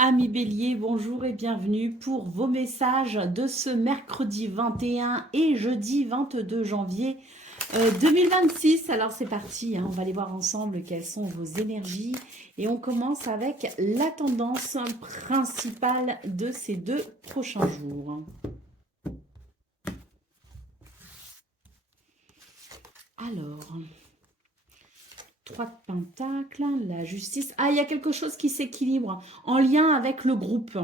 Amis Bélier, bonjour et bienvenue pour vos messages de ce mercredi 21 et jeudi 22 janvier 2026. Alors c'est parti, on va aller voir ensemble quelles sont vos énergies et on commence avec la tendance principale de ces 2 prochains jours. Alors, 3 de Pentacles, la justice. Ah, il y a quelque chose qui s'équilibre en lien avec le groupe.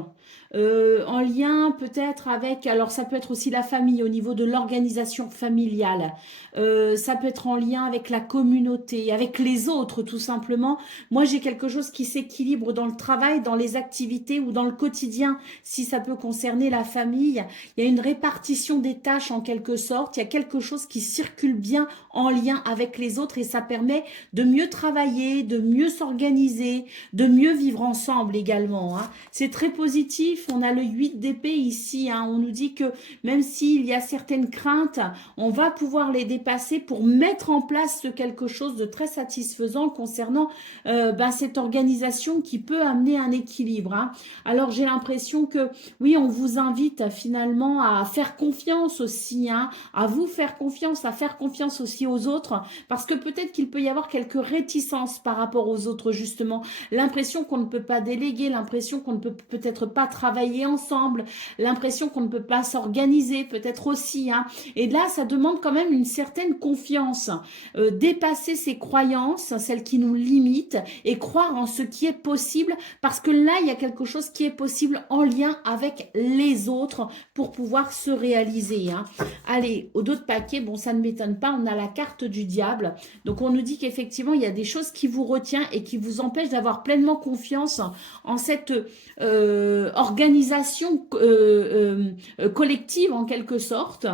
En lien peut-être avec, alors ça peut être aussi la famille au niveau de l'organisation familiale. Ça peut être en lien avec la communauté, avec les autres tout simplement. Moi, j'ai quelque chose qui s'équilibre dans le travail, dans les activités ou dans le quotidien, si ça peut concerner la famille. Il y a une répartition des tâches en quelque sorte. Il y a quelque chose qui circule bien en lien avec les autres et ça permet de mieux travailler, de mieux s'organiser, de mieux vivre ensemble également. C'est très positif. On a le 8 d'épée ici. On nous dit que même s'il y a certaines craintes, on va pouvoir les dépasser pour mettre en place quelque chose de très satisfaisant concernant cette organisation qui peut amener un équilibre. Alors j'ai l'impression que oui, on vous invite finalement à faire confiance aussi, à vous faire confiance, à faire confiance aussi aux autres, parce que peut-être qu'il peut y avoir quelques réticences par rapport aux autres justement, l'impression qu'on ne peut pas déléguer, l'impression qu'on ne peut peut-être pas travailler ensemble, l'impression qu'on ne peut pas s'organiser peut-être aussi. Et là, ça demande quand même une certaine confiance, dépasser ses croyances, celles qui nous limitent, et croire en ce qui est possible, parce que là, il y a quelque chose qui est possible en lien avec les autres pour pouvoir se réaliser. Allez, au dos de paquet, bon, ça ne m'étonne pas, on a la carte du diable. Donc, on nous dit qu'effectivement, il y a des choses qui vous retient et qui vous empêchent d'avoir pleinement confiance en cette organisation collective, en quelque sorte.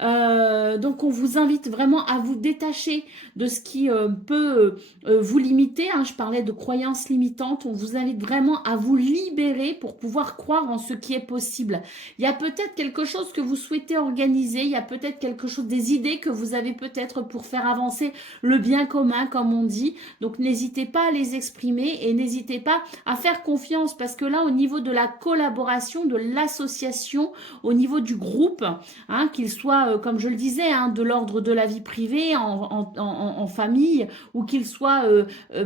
Donc, on vous invite vraiment à vous détacher de ce qui peut vous limiter. Je parlais de croyances limitantes. On vous invite vraiment à vous libérer pour pouvoir croire en ce qui est possible. Il y a peut-être quelque chose que vous souhaitez organiser. Il y a peut-être quelque chose, des idées que vous avez peut-être pour faire avancer le bien commun, comme on dit. Donc, n'hésitez pas à les exprimer et n'hésitez pas à faire confiance parce que là, au niveau de la collaboration, de l'association, au niveau du groupe, qu'il soit, comme je le disais, de l'ordre de la vie privée, en famille, ou qu'il soit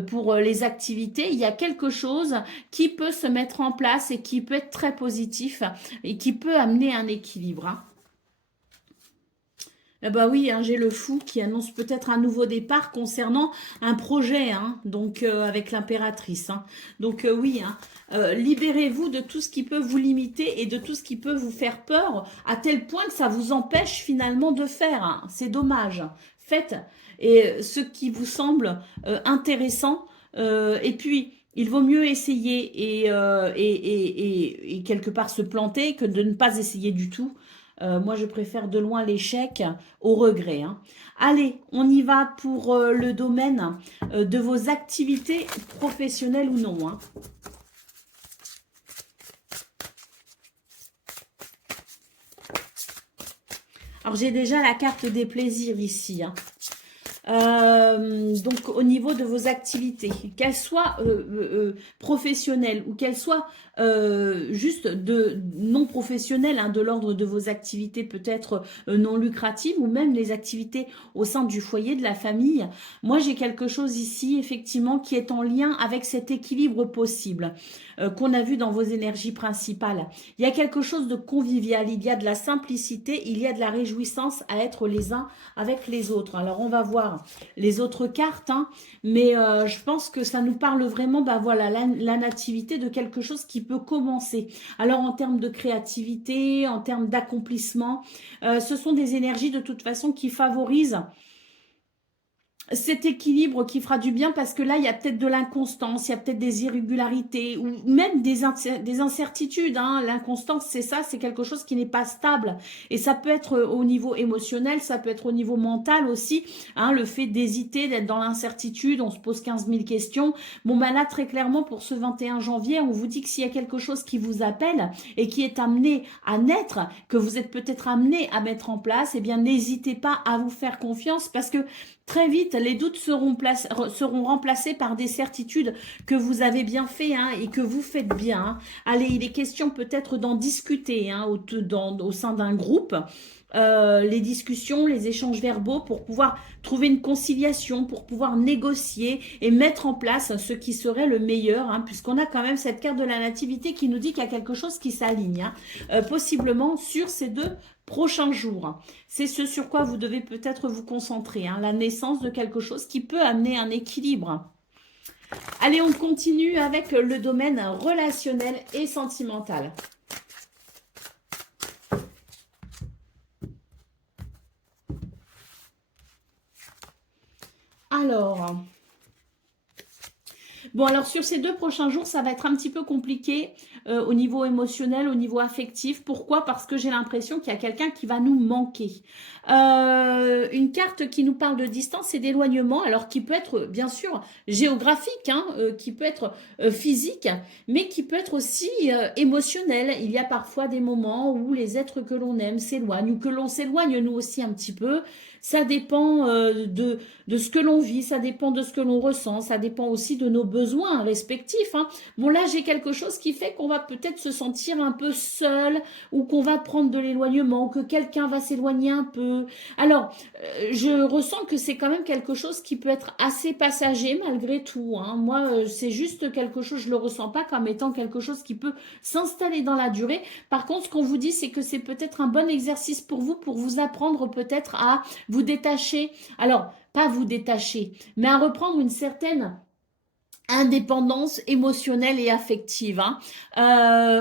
pour les activités, il y a quelque chose qui peut se mettre en place et qui peut être très positif et qui peut amener un équilibre. Eh ben oui, j'ai le fou qui annonce peut-être un nouveau départ concernant un projet, donc avec l'impératrice. Donc oui, libérez-vous de tout ce qui peut vous limiter et de tout ce qui peut vous faire peur, à tel point que ça vous empêche finalement de faire. C'est dommage. Faites et ce qui vous semble intéressant. Et puis, il vaut mieux essayer et quelque part se planter que de ne pas essayer du tout. Moi, je préfère de loin l'échec au regret. Allez, on y va pour le domaine de vos activités professionnelles ou non. Alors, j'ai déjà la carte des plaisirs ici. Donc au niveau de vos activités, qu'elles soient professionnelles ou qu'elles soient juste de non professionnelles, de l'ordre de vos activités peut-être non lucratives ou même les activités au sein du foyer, de la famille. Moi, j'ai quelque chose ici effectivement qui est en lien avec cet équilibre possible qu'on a vu dans vos énergies principales. Il y a quelque chose de convivial, il y a de la simplicité, il y a de la réjouissance à être les uns avec les autres. Alors, on va voir les autres cartes, mais je pense que ça nous parle vraiment, voilà, la nativité de quelque chose qui peut commencer. Alors, en termes de créativité, en termes d'accomplissement, ce sont des énergies de toute façon qui favorisent cet équilibre qui fera du bien parce que là, il y a peut-être de l'inconstance, il y a peut-être des irrégularités ou même des incertitudes. L'inconstance, c'est ça, c'est quelque chose qui n'est pas stable. Et ça peut être au niveau émotionnel, ça peut être au niveau mental aussi. Le fait d'hésiter, d'être dans l'incertitude, on se pose 15 000 questions. Bon, ben là, très clairement, pour ce 21 janvier, on vous dit que s'il y a quelque chose qui vous appelle et qui est amené à naître, que vous êtes peut-être amené à mettre en place, eh bien, n'hésitez pas à vous faire confiance parce que Très vite, les doutes seront remplacés par des certitudes que vous avez bien fait hein, et que vous faites bien. Hein. Allez, il est question peut-être d'en discuter hein, au sein d'un groupe. Les discussions, les échanges verbaux pour pouvoir trouver une conciliation, pour pouvoir négocier et mettre en place ce qui serait le meilleur, hein, puisqu'on a quand même cette carte de la nativité qui nous dit qu'il y a quelque chose qui s'aligne, hein, possiblement sur ces 2 prochains jours. C'est ce sur quoi vous devez peut-être vous concentrer, hein, la naissance de quelque chose qui peut amener un équilibre. Allez, on continue avec le domaine relationnel et sentimental. Alors, bon, alors sur ces 2 prochains jours, ça va être un petit peu compliqué au niveau émotionnel, au niveau affectif. Pourquoi? Parce que j'ai l'impression qu'il y a quelqu'un qui va nous manquer. Une carte qui nous parle de distance et d'éloignement, alors qui peut être bien sûr géographique, hein, qui peut être physique, mais qui peut être aussi émotionnel. Il y a parfois des moments où les êtres que l'on aime s'éloignent ou que l'on s'éloigne nous aussi un petit peu. Ça dépend de ce que l'on vit, ça dépend de ce que l'on ressent, ça dépend aussi de nos besoins respectifs. Hein. Bon, là, j'ai quelque chose qui fait qu'on va peut-être se sentir un peu seul ou qu'on va prendre de l'éloignement, ou que quelqu'un va s'éloigner un peu. Alors, je ressens que c'est quand même quelque chose qui peut être assez passager malgré tout. Hein. Moi, c'est juste quelque chose, je le ressens pas comme étant quelque chose qui peut s'installer dans la durée. Par contre, ce qu'on vous dit, c'est que c'est peut-être un bon exercice pour vous apprendre peut-être à vous détacher. Alors, pas vous détacher, mais à reprendre une certaine indépendance émotionnelle et affective. Hein.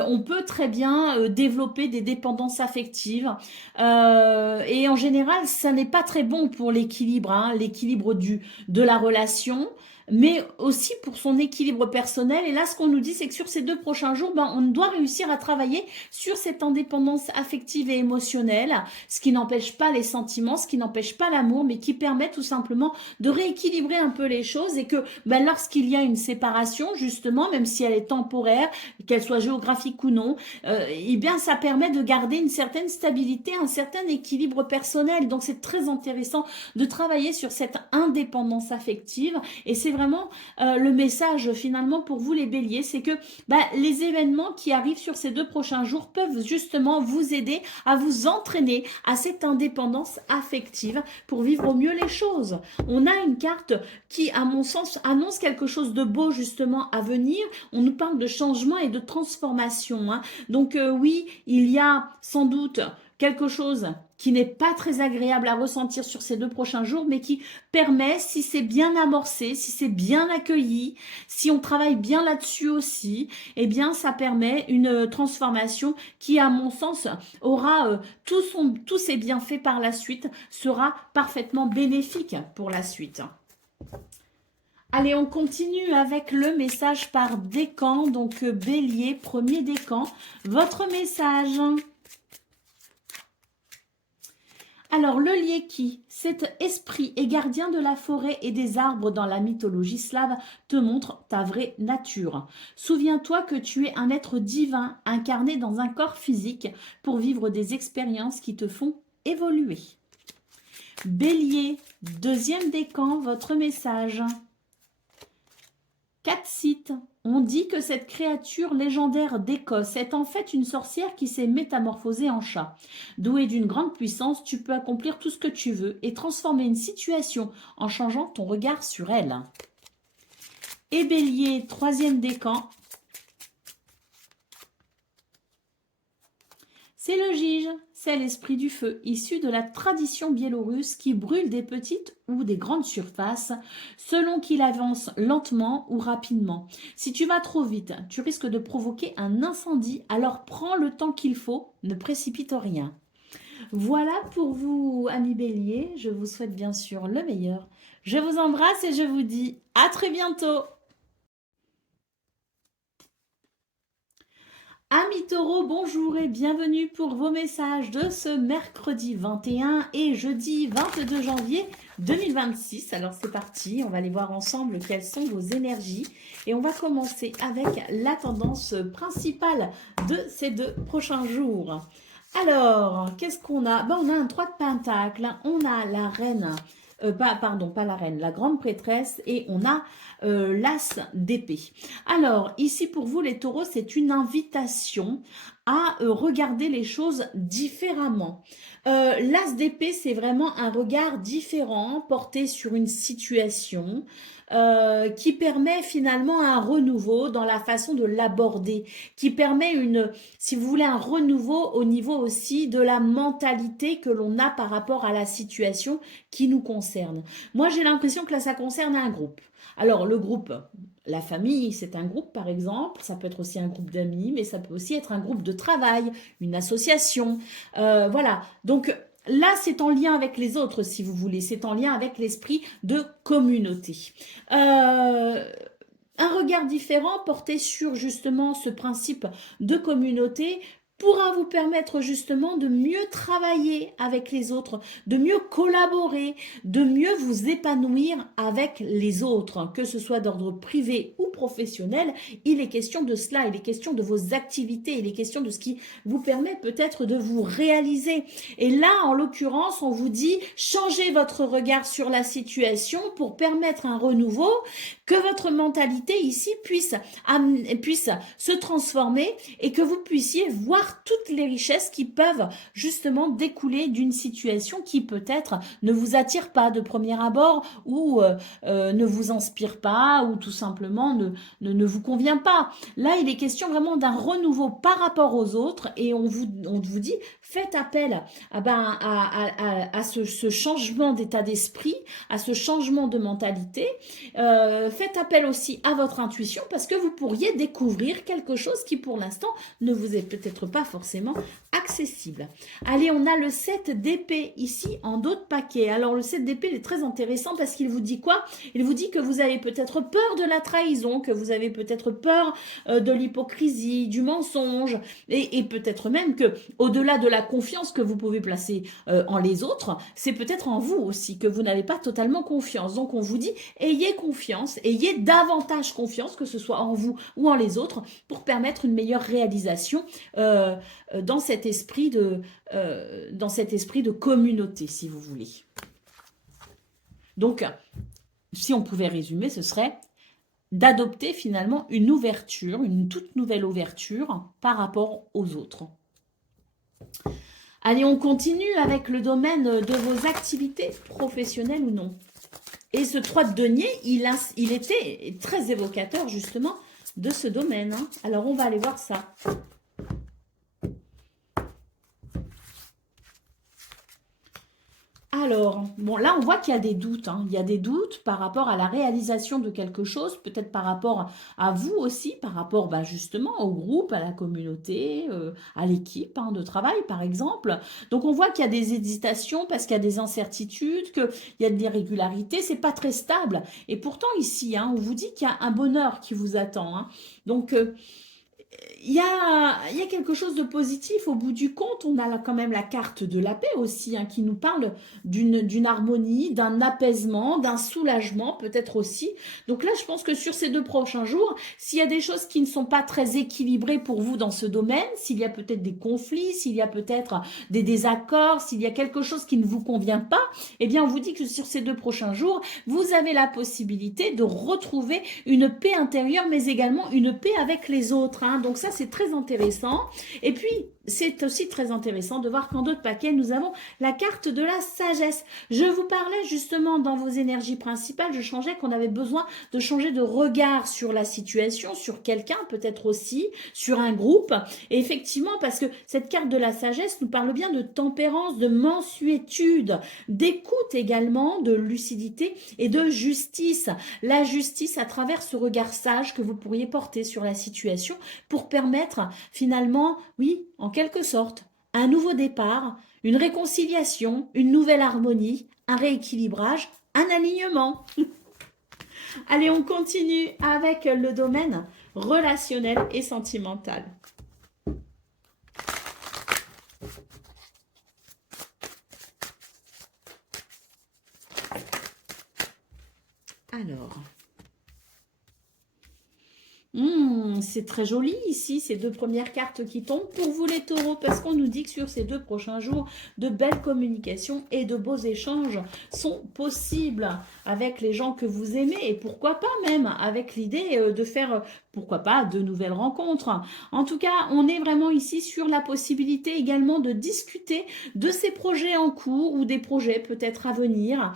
On peut très bien développer des dépendances affectives et en général, ça n'est pas très bon pour l'équilibre, hein, l'équilibre de la relation, mais aussi pour son équilibre personnel. Et là, ce qu'on nous dit, c'est que sur ces 2 prochains jours, ben, on doit réussir à travailler sur cette indépendance affective et émotionnelle, ce qui n'empêche pas les sentiments, ce qui n'empêche pas l'amour, mais qui permet tout simplement de rééquilibrer un peu les choses et que ben, lorsqu'il y a une séparation, justement, même si elle est temporaire, qu'elle soit géographique ou non, eh bien, ça permet de garder une certaine stabilité, un certain équilibre personnel. Donc, c'est très intéressant de travailler sur cette indépendance affective et c'est vraiment le message finalement pour vous les béliers, c'est que les événements qui arrivent sur ces 2 prochains jours peuvent justement vous aider à vous entraîner à cette indépendance affective pour vivre au mieux les choses. On a une carte qui, à mon sens, annonce quelque chose de beau justement à venir. On nous parle de changement et de transformation. Hein. Donc oui, il y a sans doute quelque chose qui n'est pas très agréable à ressentir sur ces 2 prochains jours, mais qui permet, si c'est bien amorcé, si c'est bien accueilli, si on travaille bien là-dessus aussi, eh bien, ça permet une transformation qui, à mon sens, aura tous ses bienfaits par la suite, sera parfaitement bénéfique pour la suite. Allez, on continue avec le message par décan. Donc, Bélier, premier décan. Votre message. Alors, le Lieki, cet esprit et gardien de la forêt et des arbres dans la mythologie slave, te montre ta vraie nature. Souviens-toi que tu es un être divin incarné dans un corps physique pour vivre des expériences qui te font évoluer. Bélier, deuxième décan, votre message. Katsit, on dit que cette créature légendaire d'Écosse est en fait une sorcière qui s'est métamorphosée en chat. Douée d'une grande puissance, tu peux accomplir tout ce que tu veux et transformer une situation en changeant ton regard sur elle. Et Bélier, troisième décan. C'est le Jige, c'est l'esprit du feu, issu de la tradition biélorusse qui brûle des petites ou des grandes surfaces, selon qu'il avance lentement ou rapidement. Si tu vas trop vite, tu risques de provoquer un incendie, alors prends le temps qu'il faut, ne précipite rien. Voilà pour vous, amis Bélier, je vous souhaite bien sûr le meilleur. Je vous embrasse et je vous dis à très bientôt. Amis taureaux, bonjour et bienvenue pour vos messages de ce mercredi 21 et jeudi 22 janvier 2026. Alors c'est parti, on va aller voir ensemble quelles sont vos énergies et on va commencer avec la tendance principale de ces 2 prochains jours. Alors, qu'est-ce qu'on a? On a un 3 de pentacle, on a la reine pardon, pas la reine, la grande prêtresse, et on a l'as d'épée. Alors, ici pour vous les taureaux, c'est une invitation à regarder les choses différemment. L'as d'épée, c'est vraiment un regard différent porté sur une situation qui permet finalement un renouveau dans la façon de l'aborder, qui permet si vous voulez, un renouveau au niveau aussi de la mentalité que l'on a par rapport à la situation qui nous concerne. Moi, j'ai l'impression que là, ça concerne un groupe. Alors, le groupe, la famille, c'est un groupe, par exemple. Ça peut être aussi un groupe d'amis, mais ça peut aussi être un groupe de travail, une association. Voilà. Donc, là, c'est en lien avec les autres, si vous voulez. C'est en lien avec l'esprit de communauté. Un regard différent porté sur justement ce principe de communauté pourra vous permettre justement de mieux travailler avec les autres, de mieux collaborer, de mieux vous épanouir avec les autres, que ce soit d'ordre privé ou professionnel. Il est question de cela, il est question de vos activités, il est question de ce qui vous permet peut-être de vous réaliser. Et là, en l'occurrence, on vous dit changez votre regard sur la situation pour permettre un renouveau, que votre mentalité ici puisse se transformer et que vous puissiez voir toutes les richesses qui peuvent justement découler d'une situation qui peut-être ne vous attire pas de premier abord ou ne vous inspire pas ou tout simplement ne vous convient pas. Là, il est question vraiment d'un renouveau par rapport aux autres et on vous dit faites appel à ce changement d'état d'esprit, à ce changement de mentalité. Faites appel aussi à votre intuition parce que vous pourriez découvrir quelque chose qui pour l'instant ne vous est peut-être pas forcément accessible. Allez, on a le 7 d'épée ici en dos de paquet. Alors le 7 d'épée est très intéressant parce qu'il vous dit quoi? Il vous dit que vous avez peut-être peur de la trahison, que vous avez peut-être peur de l'hypocrisie, du mensonge et peut-être même que au-delà de la confiance que vous pouvez placer en les autres, c'est peut-être en vous aussi que vous n'avez pas totalement confiance. Donc on vous dit ayez confiance, ayez davantage confiance, que ce soit en vous ou en les autres, pour permettre une meilleure réalisation dans cet esprit de communauté, si vous voulez. Donc, si on pouvait résumer, ce serait d'adopter finalement une ouverture, une toute nouvelle ouverture par rapport aux autres. Allez, on continue avec le domaine de vos activités professionnelles ou non. Et ce 3 de denier, il était très évocateur justement de ce domaine. Hein. Alors, on va aller voir ça. Alors, bon, là, on voit qu'il y a des doutes. Hein. Il y a des doutes par rapport à la réalisation de quelque chose, peut-être par rapport à vous aussi, par rapport justement au groupe, à la communauté, à l'équipe de travail, par exemple. Donc, on voit qu'il y a des hésitations parce qu'il y a des incertitudes, qu'il y a des irrégularités, c'est pas très stable. Et pourtant, ici, on vous dit qu'il y a un bonheur qui vous attend. Hein. Donc, il y a quelque chose de positif au bout du compte. On a là quand même la carte de la paix aussi, qui nous parle d'une harmonie, d'un apaisement, d'un soulagement peut-être aussi. Donc là, je pense que sur ces 2 prochains jours, s'il y a des choses qui ne sont pas très équilibrées pour vous dans ce domaine, s'il y a peut-être des conflits, s'il y a peut-être des désaccords, s'il y a quelque chose qui ne vous convient pas, eh bien, on vous dit que sur ces 2 prochains jours, vous avez la possibilité de retrouver une paix intérieure, mais également une paix avec les autres. Donc ça, c'est très intéressant. Et puis, c'est aussi très intéressant de voir qu'en d'autres paquets, nous avons la carte de la sagesse. Je vous parlais justement dans vos énergies principales, je changeais qu'on avait besoin de changer de regard sur la situation, sur quelqu'un, peut-être aussi, sur un groupe. Et effectivement, parce que cette carte de la sagesse nous parle bien de tempérance, de mansuétude, d'écoute également, de lucidité et de justice. La justice à travers ce regard sage que vous pourriez porter sur la situation pour permettre finalement, oui, en quelque sorte, un nouveau départ, une réconciliation, une nouvelle harmonie, un rééquilibrage, un alignement. Allez, on continue avec le domaine relationnel et sentimental. Alors, c'est très joli ici, ces deux premières cartes qui tombent pour vous les taureaux, parce qu'on nous dit que sur ces 2 prochains jours, de belles communications et de beaux échanges sont possibles avec les gens que vous aimez et pourquoi pas même avec l'idée de faire, pourquoi pas, de nouvelles rencontres. En tout cas, on est vraiment ici sur la possibilité également de discuter de ces projets en cours ou des projets peut-être à venir.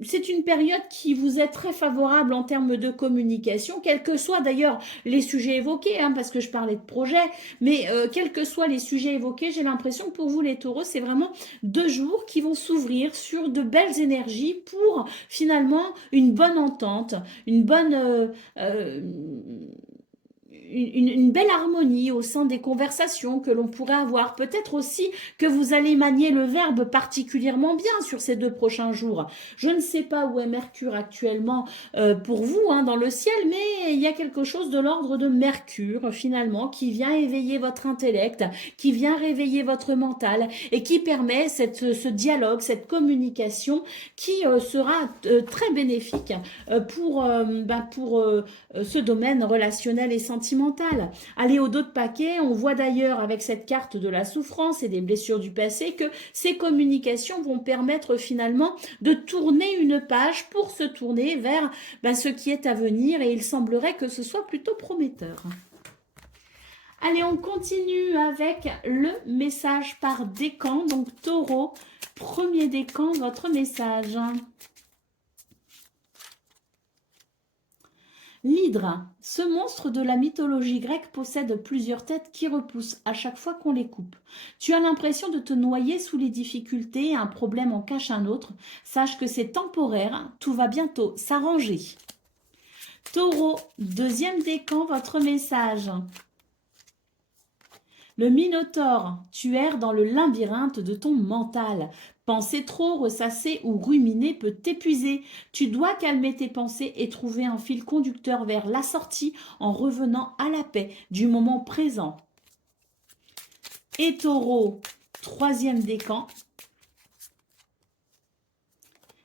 C'est une période qui vous est très favorable en termes de communication, quels que soient d'ailleurs les sujets évoqués, hein, parce que je parlais de projet, mais quels que soient les sujets évoqués, j'ai l'impression que pour vous les taureaux, c'est vraiment 2 jours qui vont s'ouvrir sur de belles énergies pour finalement une bonne entente, une bonne... une belle harmonie au sein des conversations que l'on pourrait avoir. Peut-être aussi que vous allez manier le verbe particulièrement bien sur ces 2 prochains jours. Je ne sais pas où est Mercure actuellement pour vous hein, dans le ciel, mais il y a quelque chose de l'ordre de Mercure finalement qui vient éveiller votre intellect, qui vient réveiller votre mental et qui permet ce dialogue, cette communication qui sera très bénéfique pour ce domaine relationnel et sentimental. Allez au dos de paquet, on voit d'ailleurs avec cette carte de la souffrance et des blessures du passé que ces communications vont permettre finalement de tourner une page pour se tourner vers ce qui est à venir et il semblerait que ce soit plutôt prometteur. Allez, on continue avec le message par décan. Donc Taureau, premier décan, votre message. L'hydre, ce monstre de la mythologie grecque possède plusieurs têtes qui repoussent à chaque fois qu'on les coupe. Tu as l'impression de te noyer sous les difficultés, un problème en cache un autre. Sache que c'est temporaire, tout va bientôt s'arranger. Taureau, deuxième décan, votre message. Le Minotaure, tu erres dans le labyrinthe de ton mental. Penser trop, ressasser ou ruminer peut t'épuiser. Tu dois calmer tes pensées et trouver un fil conducteur vers la sortie en revenant à la paix du moment présent. Et Taureau, troisième décan.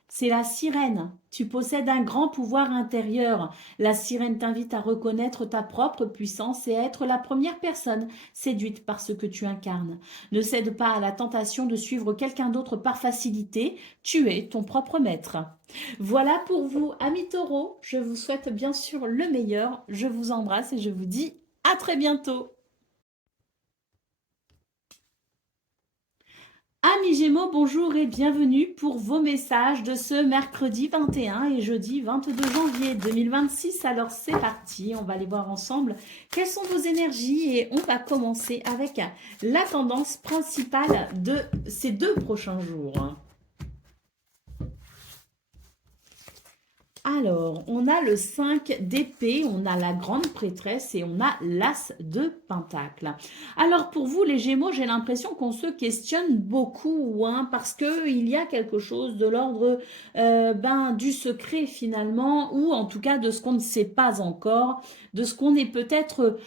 C'est la sirène. Tu possèdes un grand pouvoir intérieur. La sirène t'invite à reconnaître ta propre puissance et à être la première personne séduite par ce que tu incarnes. Ne cède pas à la tentation de suivre quelqu'un d'autre par facilité. Tu es ton propre maître. Voilà pour vous, amis taureaux. Je vous souhaite bien sûr le meilleur. Je vous embrasse et je vous dis à très bientôt. Amis Gémeaux, bonjour et bienvenue pour vos messages de ce mercredi 21 et jeudi 22 janvier 2026. Alors c'est parti, on va aller voir ensemble quelles sont vos énergies et on va commencer avec la tendance principale de ces 2 prochains jours. Alors, on a le 5 d'épée, on a la grande prêtresse et on a l'as de pentacle. Alors, pour vous, les Gémeaux, j'ai l'impression qu'on se questionne beaucoup, hein, parce qu'il y a quelque chose de l'ordre du secret finalement, ou en tout cas de ce qu'on ne sait pas encore, de ce qu'on est peut-être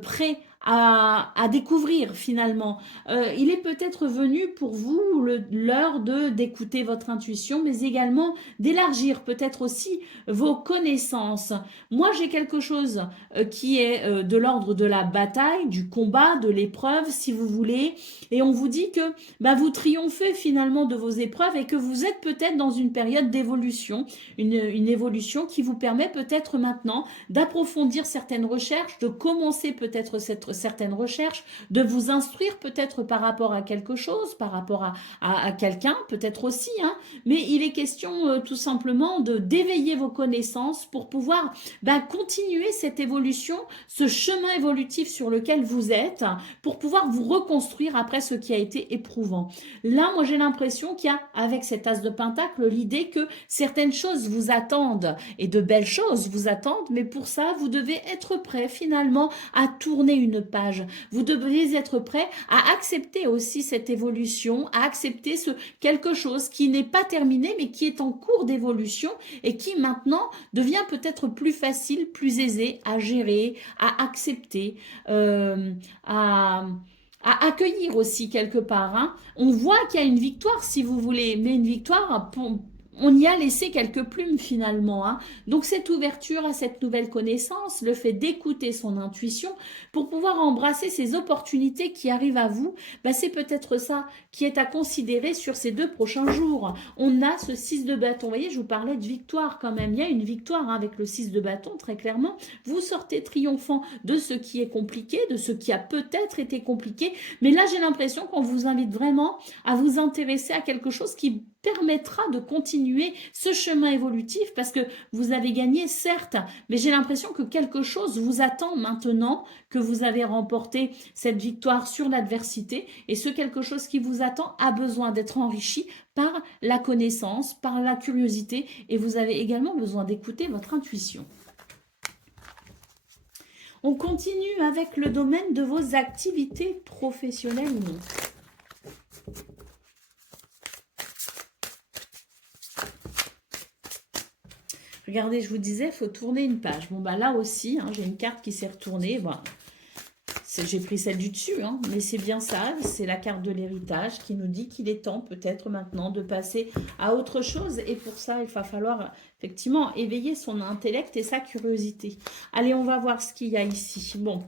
prêt à découvrir finalement. Il est peut-être venu pour vous l'heure d'écouter votre intuition, mais également d'élargir peut-être aussi vos connaissances. Moi, j'ai quelque chose qui est de l'ordre de la bataille, du combat, de l'épreuve, si vous voulez, et on vous dit que vous triomphez finalement de vos épreuves et que vous êtes peut-être dans une période d'évolution, une évolution qui vous permet peut-être maintenant d'approfondir certaines recherches, de commencer peut-être certaines recherches, de vous instruire peut-être par rapport à quelque chose, par rapport à quelqu'un, peut-être aussi, hein, mais il est question tout simplement d'éveiller vos connaissances pour pouvoir continuer cette évolution, ce chemin évolutif sur lequel vous êtes, pour pouvoir vous reconstruire après ce qui a été éprouvant. Là, moi, j'ai l'impression qu'il y a, avec cet as de pentacle, l'idée que certaines choses vous attendent, et de belles choses vous attendent, mais pour ça, vous devez être prêt finalement à tourner une page. Vous devez être prêt à accepter aussi cette évolution, à accepter quelque chose qui n'est pas terminé, mais qui est en cours d'évolution et qui maintenant devient peut-être plus facile, plus aisé à gérer, à accepter, à accueillir aussi quelque part. Hein. On voit qu'il y a une victoire, si vous voulez, mais une victoire on y a laissé quelques plumes finalement, hein. Donc cette ouverture à cette nouvelle connaissance, le fait d'écouter son intuition pour pouvoir embrasser ces opportunités qui arrivent à vous, bah, c'est peut-être ça qui est à considérer sur ces 2 prochains jours. On a ce 6 de bâton. Vous voyez, je vous parlais de victoire quand même. Il y a une victoire, hein, avec le 6 de bâton, très clairement. Vous sortez triomphant de ce qui est compliqué, de ce qui a peut-être été compliqué. Mais là, j'ai l'impression qu'on vous invite vraiment à vous intéresser à quelque chose qui permettra de continuer ce chemin évolutif parce que vous avez gagné, certes, mais j'ai l'impression que quelque chose vous attend maintenant que vous avez remporté cette victoire sur l'adversité et ce quelque chose qui vous attend a besoin d'être enrichi par la connaissance, par la curiosité et vous avez également besoin d'écouter votre intuition. On continue avec le domaine de vos activités professionnelles ou non. Regardez, je vous disais, il faut tourner une page. Bon, bah là aussi, hein, j'ai une carte qui s'est retournée. Bon, j'ai pris celle du dessus, hein, mais c'est bien ça. C'est la carte de l'héritage qui nous dit qu'il est temps peut-être maintenant de passer à autre chose. Et pour ça, il va falloir effectivement éveiller son intellect et sa curiosité. Allez, on va voir ce qu'il y a ici. Bon.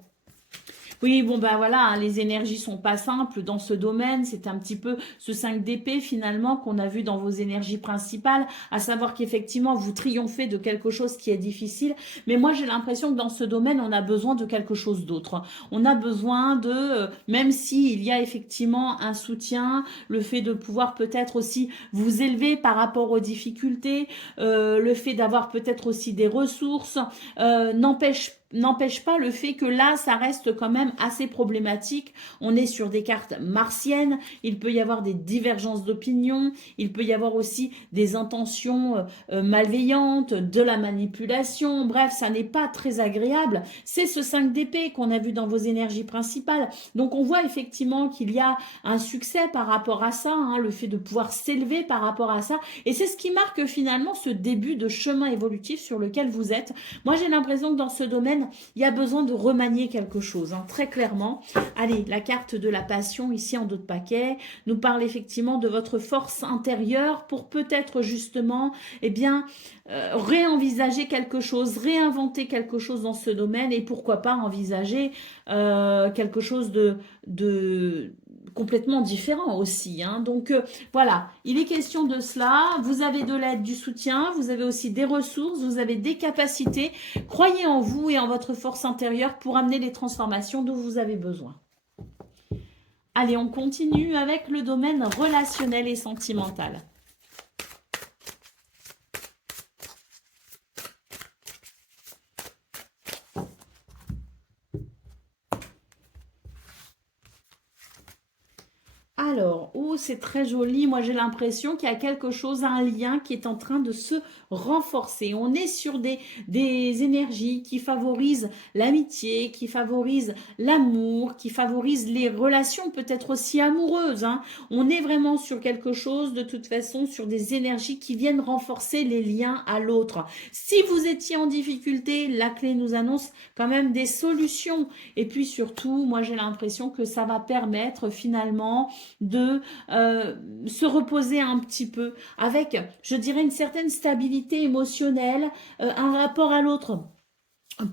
Oui, bon, ben voilà, hein, les énergies sont pas simples dans ce domaine. C'est un petit peu ce 5 d'épée finalement qu'on a vu dans vos énergies principales, à savoir qu'effectivement, vous triomphez de quelque chose qui est difficile. Mais moi, j'ai l'impression que dans ce domaine, on a besoin de quelque chose d'autre. On a besoin de, même s'il y a effectivement un soutien, le fait de pouvoir peut-être aussi vous élever par rapport aux difficultés, le fait d'avoir peut-être aussi des ressources, n'empêche pas le fait que là, ça reste quand même assez problématique. On est sur des cartes martiennes, il peut y avoir des divergences d'opinion, il peut y avoir aussi des intentions malveillantes, de la manipulation, bref, ça n'est pas très agréable. C'est ce 5 d'épée qu'on a vu dans vos énergies principales. Donc on voit effectivement qu'il y a un succès par rapport à ça, hein, le fait de pouvoir s'élever par rapport à ça. Et c'est ce qui marque finalement ce début de chemin évolutif sur lequel vous êtes. Moi, j'ai l'impression que dans ce domaine, il y a besoin de remanier quelque chose, hein, très clairement. Allez, la carte de la passion, ici en dos de paquet, nous parle effectivement de votre force intérieure pour peut-être justement, eh bien, réenvisager quelque chose, réinventer quelque chose dans ce domaine et pourquoi pas envisager quelque chose de complètement différent aussi, hein. Donc voilà, il est question de cela. Vous avez de l'aide, du soutien, vous avez aussi des ressources, vous avez des capacités. Croyez en vous et en votre force intérieure pour amener les transformations dont vous avez besoin. Allez, on continue avec le domaine relationnel et sentimental. Alors, oh, c'est très joli. Moi, j'ai l'impression qu'il y a quelque chose, un lien qui est en train de se renforcer. On est sur des énergies qui favorisent l'amitié, qui favorisent l'amour, qui favorisent les relations peut-être aussi amoureuses, hein. On est vraiment sur quelque chose, de toute façon, sur des énergies qui viennent renforcer les liens à l'autre. Si vous étiez en difficulté, la clé nous annonce quand même des solutions. Et puis surtout, moi, j'ai l'impression que ça va permettre finalement de se reposer un petit peu avec, je dirais, une certaine stabilité émotionnelle, un rapport à l'autre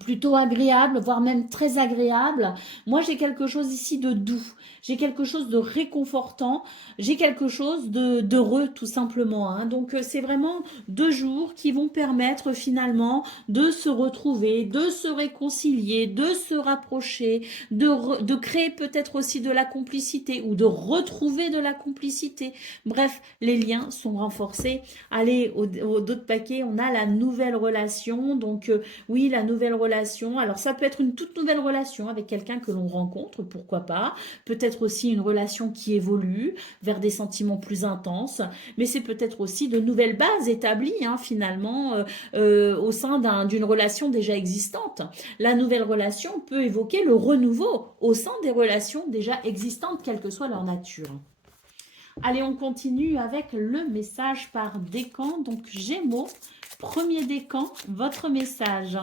plutôt agréable, voire même très agréable. Moi, j'ai quelque chose ici de doux, j'ai quelque chose de réconfortant, j'ai quelque chose d'heureux tout simplement, hein. Donc, c'est vraiment 2 jours qui vont permettre finalement de se retrouver, de se réconcilier, de se rapprocher, de créer peut-être aussi de la complicité ou de retrouver de la complicité. Bref, les liens sont renforcés. Allez, au d'autres paquets, on a la nouvelle relation. Donc, oui, la nouvelle relation. Alors, ça peut être une toute nouvelle relation avec quelqu'un que l'on rencontre, pourquoi pas. Peut-être aussi une relation qui évolue vers des sentiments plus intenses. Mais c'est peut-être aussi de nouvelles bases établies, hein, finalement, au sein d'une relation déjà existante. La nouvelle relation peut évoquer le renouveau au sein des relations déjà existantes, quelle que soit leur nature. Allez, on continue avec le message par décan. Donc, Gémeaux, premier décan, votre message.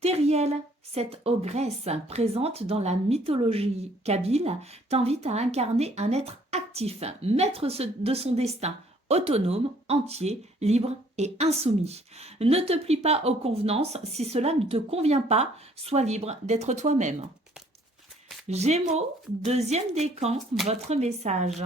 Thériel, Cette ogresse présente dans la mythologie kabyle t'invite à incarner un être actif, maître de son destin, autonome, entier, libre et insoumis. Ne te plie pas aux convenances, si cela ne te convient pas, sois libre d'être toi-même. Gémeaux, deuxième décan, votre message.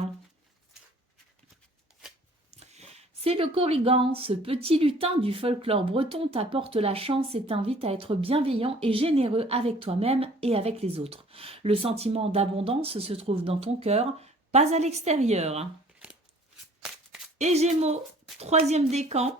C'est le Corrigan, ce petit lutin du folklore breton t'apporte la chance et t'invite à être bienveillant et généreux avec toi-même et avec les autres. Le sentiment d'abondance se trouve dans ton cœur, pas à l'extérieur. Et Gémeaux, troisième décan.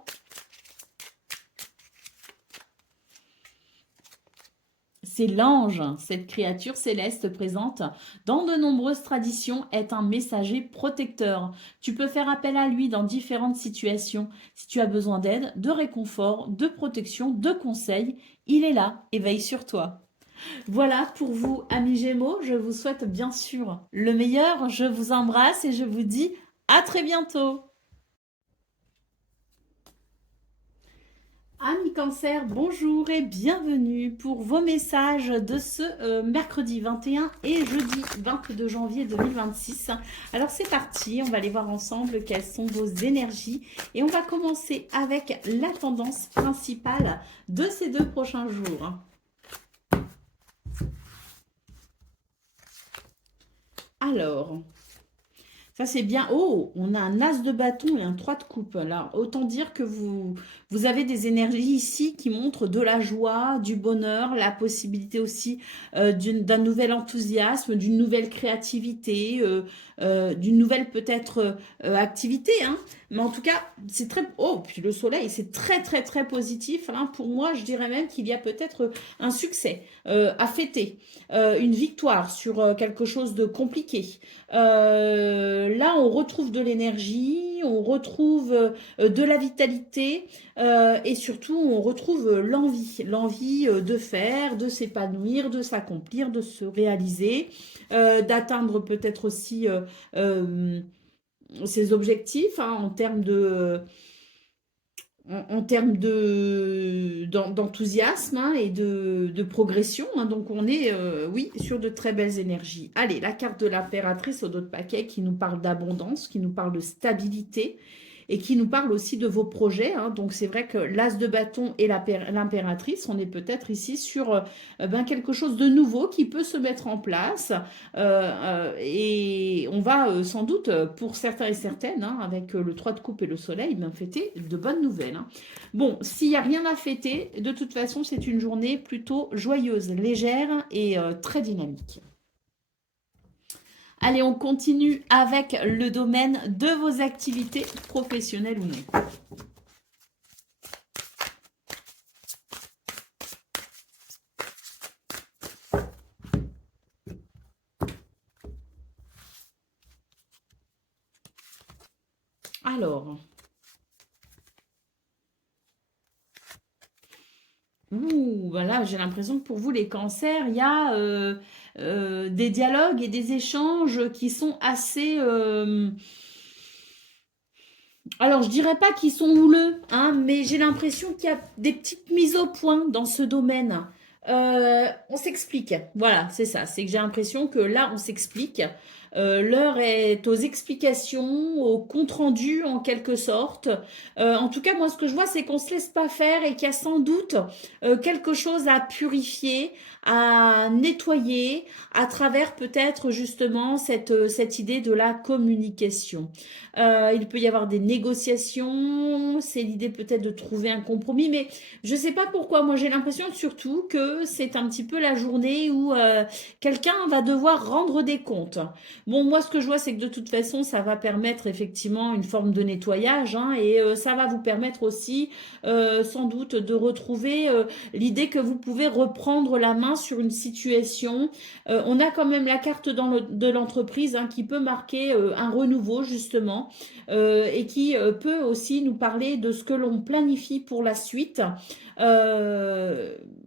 C'est l'ange, cette créature céleste présente dans de nombreuses traditions est un messager protecteur. Tu peux faire appel à lui dans différentes situations. Si tu as besoin d'aide, de réconfort, de protection, de conseils, il est là et veille sur toi. Voilà pour vous, amis Gémeaux. Je vous souhaite bien sûr le meilleur. Je vous embrasse et je vous dis à très bientôt. Amis Cancer, bonjour et bienvenue pour vos messages de ce mercredi 21 et jeudi 22 janvier 2026. Alors c'est parti, on va aller voir ensemble quelles sont vos énergies et on va commencer avec la tendance principale de ces 2 prochains jours. Alors, ça c'est bien. Oh, on a un as de bâton et un 3 de coupe. Alors, autant dire que vous avez des énergies ici qui montrent de la joie, du bonheur, la possibilité aussi d'un nouvel enthousiasme, d'une nouvelle créativité, d'une nouvelle peut-être activité. Hein. Mais en tout cas, c'est très... Oh, puis le soleil, c'est très, très, très positif. Hein. Pour moi, je dirais même qu'il y a peut-être un succès à fêter, une victoire sur quelque chose de compliqué. Là, on retrouve de l'énergie, on retrouve de la vitalité et surtout, on retrouve l'envie de faire, de s'épanouir, de s'accomplir, de se réaliser, d'atteindre peut-être aussi ses objectifs hein, en termes d'enthousiasme hein, et de progression. Hein. Donc on est, oui, sur de très belles énergies. Allez, la carte de l'impératrice au dos de paquet qui nous parle d'abondance, qui nous parle de stabilité et qui nous parle aussi de vos projets. Hein. Donc c'est vrai que l'as de bâton et l'impératrice, on est peut-être ici sur quelque chose de nouveau qui peut se mettre en place. Et on va sans doute, pour certains et certaines, hein, avec le 3 de coupe et le soleil, fêter de bonnes nouvelles. Hein. Bon, s'il n'y a rien à fêter, de toute façon, c'est une journée plutôt joyeuse, légère et très dynamique. Allez, on continue avec le domaine de vos activités professionnelles ou non. Alors, voilà, j'ai l'impression que pour vous, les cancers, il y a des dialogues et des échanges qui sont assez... alors, je dirais pas qu'ils sont houleux, hein, mais j'ai l'impression qu'il y a des petites mises au point dans ce domaine. On s'explique. Voilà, c'est ça. C'est que j'ai l'impression que là, on s'explique. L'heure est aux explications, au compte-rendu en quelque sorte. En tout cas, moi, ce que je vois, c'est qu'on se laisse pas faire et qu'il y a sans doute quelque chose à purifier, à nettoyer à travers peut-être justement cette idée de la communication. Il peut y avoir des négociations, c'est l'idée peut-être de trouver un compromis, mais je sais pas pourquoi. Moi, j'ai l'impression surtout que c'est un petit peu la journée où quelqu'un va devoir rendre des comptes. Bon, moi, ce que je vois, c'est que de toute façon, ça va permettre effectivement une forme de nettoyage hein, et ça va vous permettre aussi sans doute de retrouver l'idée que vous pouvez reprendre la main sur une situation. On a quand même la carte de l'entreprise hein, qui peut marquer un renouveau justement et qui peut aussi nous parler de ce que l'on planifie pour la suite.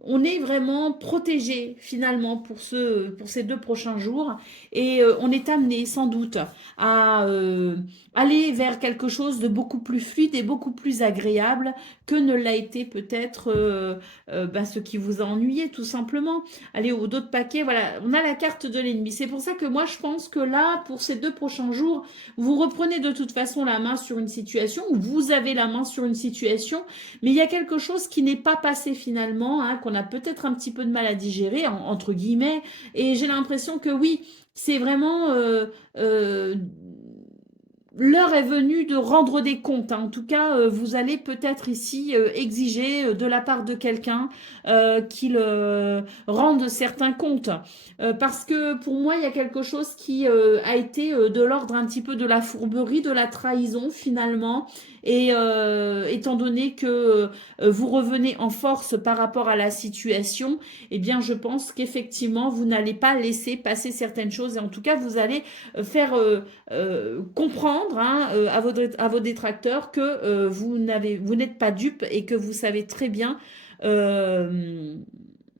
On est vraiment protégé finalement pour ces 2 prochains jours et on est amené sans doute à aller vers quelque chose de beaucoup plus fluide et beaucoup plus agréable que ne l'a été peut-être ce qui vous a ennuyé tout simplement. Allez, au dos de paquet, voilà, on a la carte de l'ennemi. C'est pour ça que moi je pense que là, pour ces 2 prochains jours, vous reprenez de toute façon la main sur une situation, ou vous avez la main sur une situation, mais il y a quelque chose qui n'est pas passé finalement, hein, qu'on a peut-être un petit peu de mal à digérer, entre guillemets, et j'ai l'impression que oui, c'est vraiment... l'heure est venue de rendre des comptes, hein. En tout cas, vous allez peut-être ici exiger de la part de quelqu'un qu'il rende certains comptes. Parce que pour moi, il y a quelque chose qui a été de l'ordre un petit peu de la fourberie, de la trahison finalement. Et étant donné que vous revenez en force par rapport à la situation, eh bien, je pense qu'effectivement, vous n'allez pas laisser passer certaines choses. Et en tout cas, vous allez faire comprendre, hein, à vos détracteurs que vous n'êtes pas dupes et que vous savez très bien,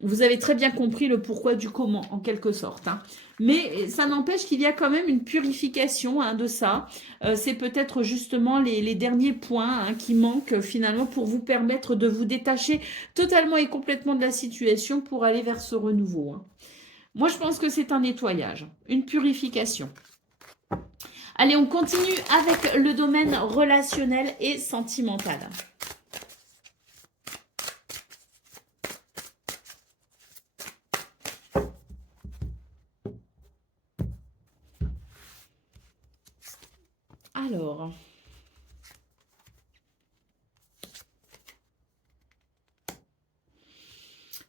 vous avez très bien compris le pourquoi du comment, en quelque sorte, hein. Mais ça n'empêche qu'il y a quand même une purification, hein, de ça. C'est peut-être justement les derniers points, hein, qui manquent finalement pour vous permettre de vous détacher totalement et complètement de la situation pour aller vers ce renouveau, hein. Moi, je pense que c'est un nettoyage, une purification. Allez, on continue avec le domaine relationnel et sentimental. Alors,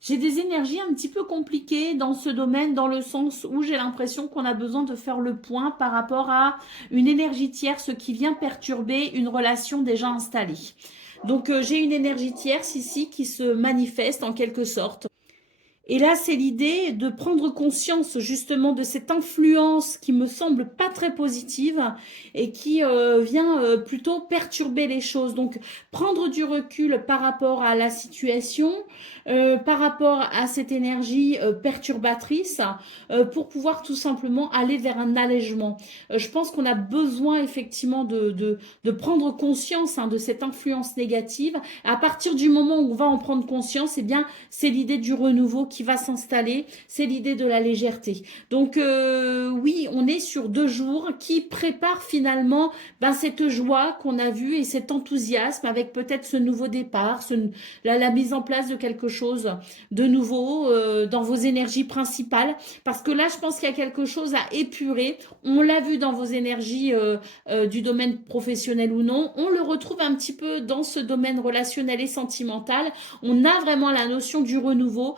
j'ai des énergies un petit peu compliquées dans ce domaine, dans le sens où j'ai l'impression qu'on a besoin de faire le point par rapport à une énergie tierce qui vient perturber une relation déjà installée. Donc, j'ai une énergie tierce ici qui se manifeste en quelque sorte. Et là, c'est l'idée de prendre conscience justement de cette influence qui me semble pas très positive et qui vient plutôt perturber les choses. Donc, prendre du recul par rapport à la situation, par rapport à cette énergie perturbatrice, pour pouvoir tout simplement aller vers un allègement. Je pense qu'on a besoin effectivement de prendre conscience, hein, de cette influence négative. À partir du moment où on va en prendre conscience, eh bien, c'est l'idée du renouveau qui va s'installer, c'est l'idée de la légèreté. Donc oui, on est sur 2 jours qui préparent finalement cette joie qu'on a vue et cet enthousiasme avec peut-être ce nouveau départ, la mise en place de quelque chose de nouveau dans vos énergies principales. Parce que là, je pense qu'il y a quelque chose à épurer. On l'a vu dans vos énergies du domaine professionnel ou non. On le retrouve un petit peu dans ce domaine relationnel et sentimental. On a vraiment la notion du renouveau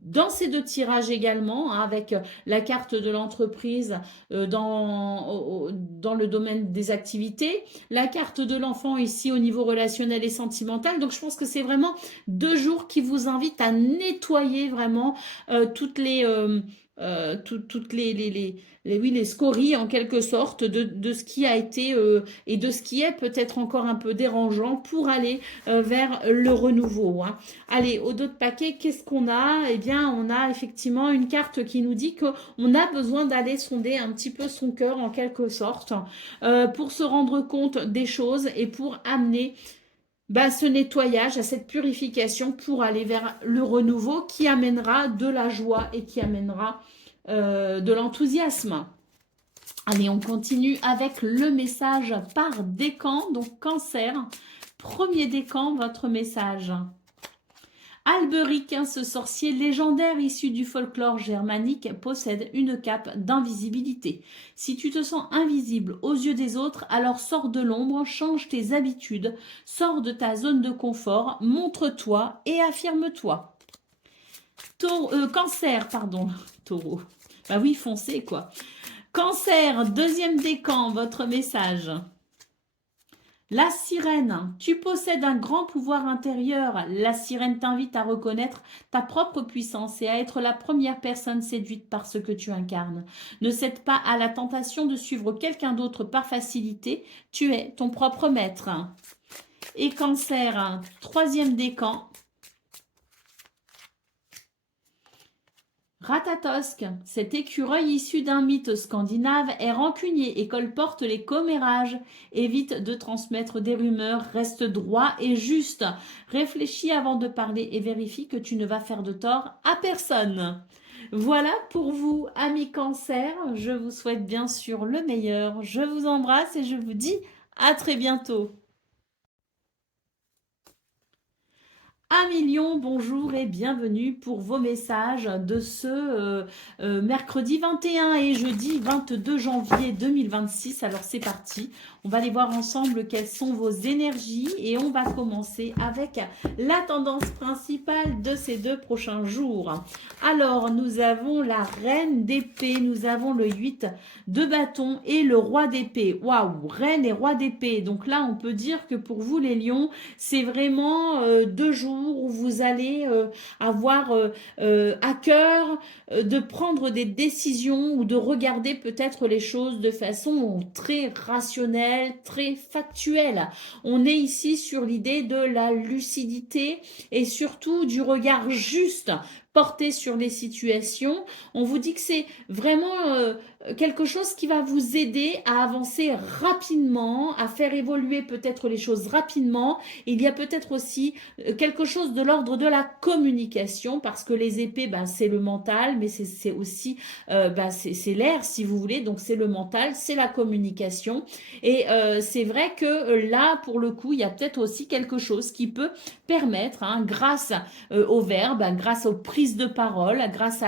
dans ces 2 tirages également, hein, avec la carte de l'entreprise dans le domaine des activités, la carte de l'enfant ici au niveau relationnel et sentimental. Donc je pense que c'est vraiment 2 jours qui vous invitent à nettoyer vraiment toutes les scories en quelque sorte de ce qui a été et de ce qui est peut-être encore un peu dérangeant pour aller vers le renouveau, hein. Allez, au dos de paquet, qu'est-ce qu'on a? Eh bien, on a effectivement une carte qui nous dit qu'on a besoin d'aller sonder un petit peu son cœur en quelque sorte pour se rendre compte des choses et pour amener ce nettoyage, à cette purification pour aller vers le renouveau qui amènera de la joie et qui amènera de l'enthousiasme. Allez, on continue avec le message par décan, donc Cancer. Premier décan, votre message. Alberic, ce sorcier légendaire issu du folklore germanique, possède une cape d'invisibilité. Si tu te sens invisible aux yeux des autres, alors sors de l'ombre, change tes habitudes, sors de ta zone de confort, montre-toi et affirme-toi. Cancer, pardon, taureau. Bah oui, foncez quoi. Cancer, deuxième décan, votre message. La sirène, tu possèdes un grand pouvoir intérieur. La sirène t'invite à reconnaître ta propre puissance et à être la première personne séduite par ce que tu incarnes. Ne cède pas à la tentation de suivre quelqu'un d'autre par facilité. Tu es ton propre maître. Et Cancer, troisième décan. Ratatosk, cet écureuil issu d'un mythe scandinave est rancunier et colporte les commérages. Évite de transmettre des rumeurs, reste droit et juste. Réfléchis avant de parler et vérifie que tu ne vas faire de tort à personne. Voilà pour vous, amis Cancer. Je vous souhaite bien sûr le meilleur. Je vous embrasse et je vous dis à très bientôt. Million, bonjour et bienvenue pour vos messages de ce mercredi 21 et jeudi 22 janvier 2026. Alors c'est parti, on va aller voir ensemble quelles sont vos énergies et on va commencer avec la tendance principale de ces 2 prochains jours. Alors nous avons la reine d'épée, nous avons le 8 de bâton et le roi d'épée. Waouh, reine et roi d'épée. Donc là on peut dire que pour vous les lions, c'est vraiment 2 jours où vous allez avoir à cœur de prendre des décisions ou de regarder peut-être les choses de façon très rationnelle, très factuelle. On est ici sur l'idée de la lucidité et surtout du regard juste porté sur les situations. On vous dit que c'est vraiment quelque chose qui va vous aider à avancer rapidement, à faire évoluer peut-être les choses rapidement. Il y a peut-être aussi quelque chose de l'ordre de la communication, parce que les épées, ben, c'est le mental, mais c'est aussi ben, c'est l'air, si vous voulez, donc c'est le mental, c'est la communication. Et c'est vrai que là, pour le coup, il y a peut-être aussi quelque chose qui peut permettre, hein, grâce au verbe, grâce aux prises de parole, grâce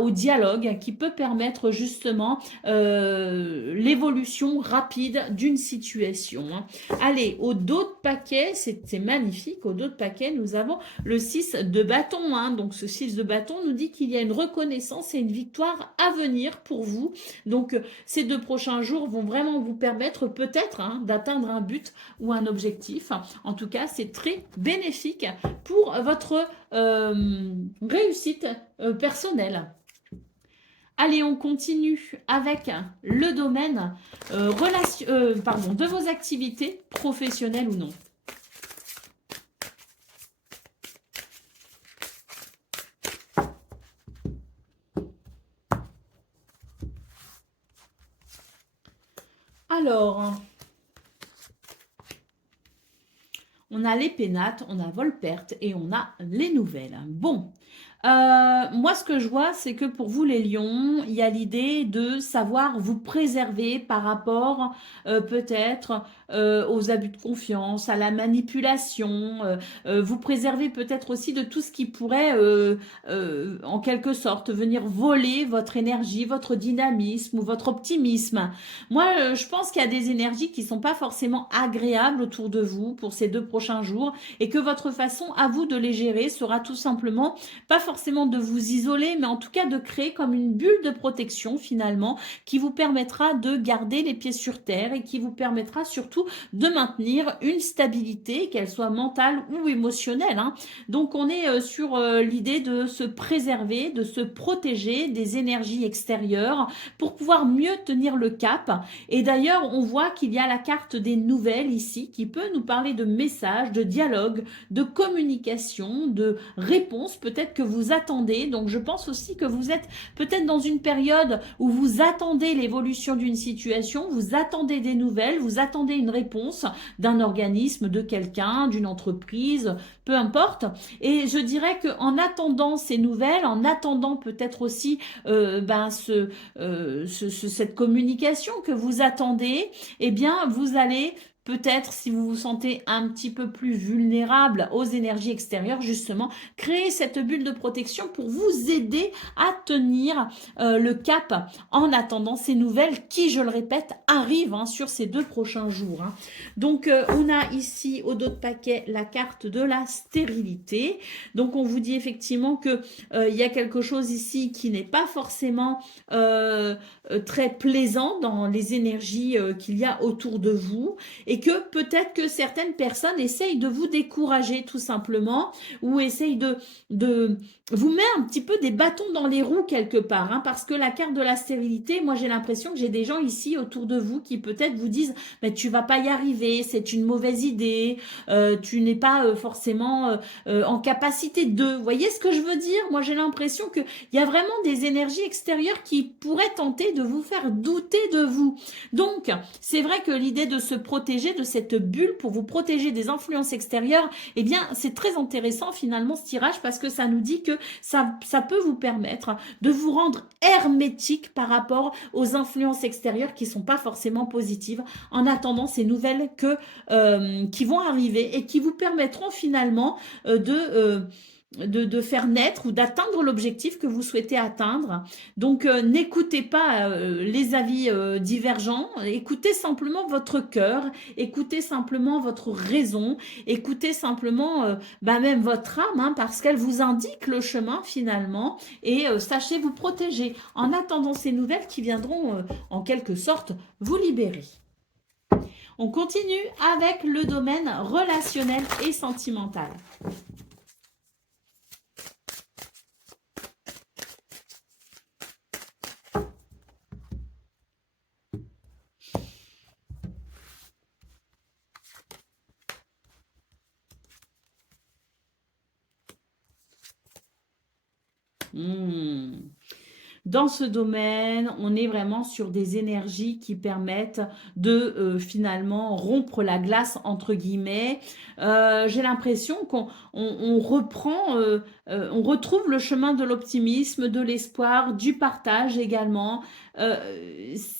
au dialogue, qui peut permettre justement l'évolution rapide d'une situation. Hein. Allez, au dos de paquet, c'est magnifique, au dos de paquet, nous avons le 6 de bâton. Hein. Donc ce 6 de bâton nous dit qu'il y a une reconnaissance et une victoire à venir pour vous. Donc ces 2 prochains jours vont vraiment vous permettre peut-être hein, d'atteindre un but ou un objectif. En tout cas, c'est très bénéfique pour votre réussite personnelle. Allez, on continue avec le domaine de vos activités professionnelles ou non. Alors, on a les pénates, on a Volperte et on a les nouvelles. Bon, moi ce que je vois, c'est que pour vous les lions, il y a l'idée de savoir vous préserver par rapport peut-être aux abus de confiance, à la manipulation, vous préserver peut-être aussi de tout ce qui pourrait en quelque sorte venir voler votre énergie, votre dynamisme ou votre optimisme. Moi, je pense qu'il y a des énergies qui ne sont pas forcément agréables autour de vous pour ces 2 prochains jours et que votre façon à vous de les gérer sera tout simplement pas forcément de vous isoler, mais en tout cas de créer comme une bulle de protection finalement qui vous permettra de garder les pieds sur terre et qui vous permettra surtout de maintenir une stabilité, qu'elle soit mentale ou émotionnelle. Hein. Donc on est sur l'idée de se préserver, de se protéger des énergies extérieures pour pouvoir mieux tenir le cap. Et d'ailleurs, on voit qu'il y a la carte des nouvelles ici qui peut nous parler de messages, de dialogue, de communication, de réponses peut-être que vous attendez. Donc je pense aussi que vous êtes peut-être dans une période où vous attendez l'évolution d'une situation, vous attendez des nouvelles, vous attendez une réponse d'un organisme, de quelqu'un, d'une entreprise, peu importe. Et je dirais qu'en attendant ces nouvelles, en attendant peut-être aussi cette communication que vous attendez, eh bien vous allez peut-être, si vous vous sentez un petit peu plus vulnérable aux énergies extérieures, justement, créer cette bulle de protection pour vous aider à tenir le cap en attendant ces nouvelles qui, je le répète, arrivent hein, sur ces 2 prochains jours. Hein. Donc, on a ici, au dos de paquet, la carte de la stérilité. Donc, on vous dit effectivement que il y a quelque chose ici qui n'est pas forcément très plaisant dans les énergies qu'il y a autour de vous et et que peut-être que certaines personnes essayent de vous décourager tout simplement ou essayent de vous mettre un petit peu des bâtons dans les roues quelque part, hein, parce que la carte de la stérilité, moi j'ai l'impression que j'ai des gens ici autour de vous qui peut-être vous disent mais tu vas pas y arriver, c'est une mauvaise idée, tu n'es pas forcément en capacité de. Vous voyez ce que je veux dire? Moi j'ai l'impression qu'il y a vraiment des énergies extérieures qui pourraient tenter de vous faire douter de vous. Donc c'est vrai que l'idée de se protéger de cette bulle pour vous protéger des influences extérieures, eh bien c'est très intéressant finalement ce tirage parce que ça nous dit que ça peut vous permettre de vous rendre hermétique par rapport aux influences extérieures qui sont pas forcément positives en attendant ces nouvelles qui vont arriver et qui vous permettront finalement de faire naître ou d'atteindre l'objectif que vous souhaitez atteindre. Donc, n'écoutez pas les avis divergents, écoutez simplement votre cœur, écoutez simplement votre raison, écoutez simplement même votre âme, hein, parce qu'elle vous indique le chemin finalement, et sachez vous protéger en attendant ces nouvelles qui viendront en quelque sorte vous libérer. On continue avec le domaine relationnel et sentimental. Dans ce domaine, on est vraiment sur des énergies qui permettent de finalement rompre la glace, entre guillemets. J'ai l'impression qu'on reprend, on retrouve le chemin de l'optimisme, de l'espoir, du partage également.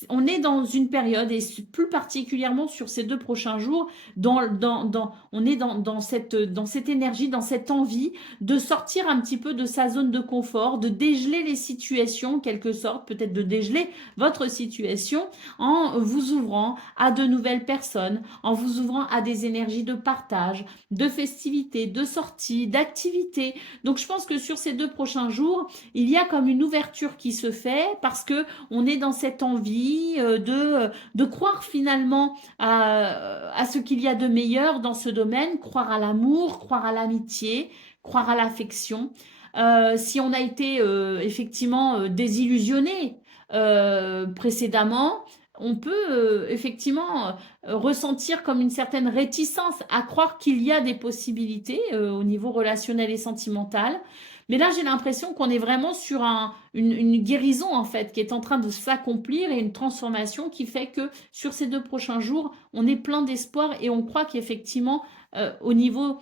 On est dans une période, et plus particulièrement sur ces 2 prochains jours, on est dans cette énergie, dans cette envie de sortir un petit peu de sa zone de confort, de dégeler les situations, en quelque sorte, peut-être de dégeler votre situation en vous ouvrant à de nouvelles personnes, en vous ouvrant à des énergies de partage, de festivités, de sorties, d'activités. Donc je pense que sur ces 2 prochains jours, il y a comme une ouverture qui se fait parce que on est dans cette envie de croire finalement à ce qu'il y a de meilleur dans ce domaine, croire à l'amour, croire à l'amitié, croire à l'affection. Si on a été effectivement désillusionné précédemment, on peut effectivement ressentir comme une certaine réticence à croire qu'il y a des possibilités au niveau relationnel et sentimental. Mais là, j'ai l'impression qu'on est vraiment sur une guérison, en fait, qui est en train de s'accomplir et une transformation qui fait que sur ces 2 prochains jours, on est plein d'espoir et on croit qu'effectivement, au niveau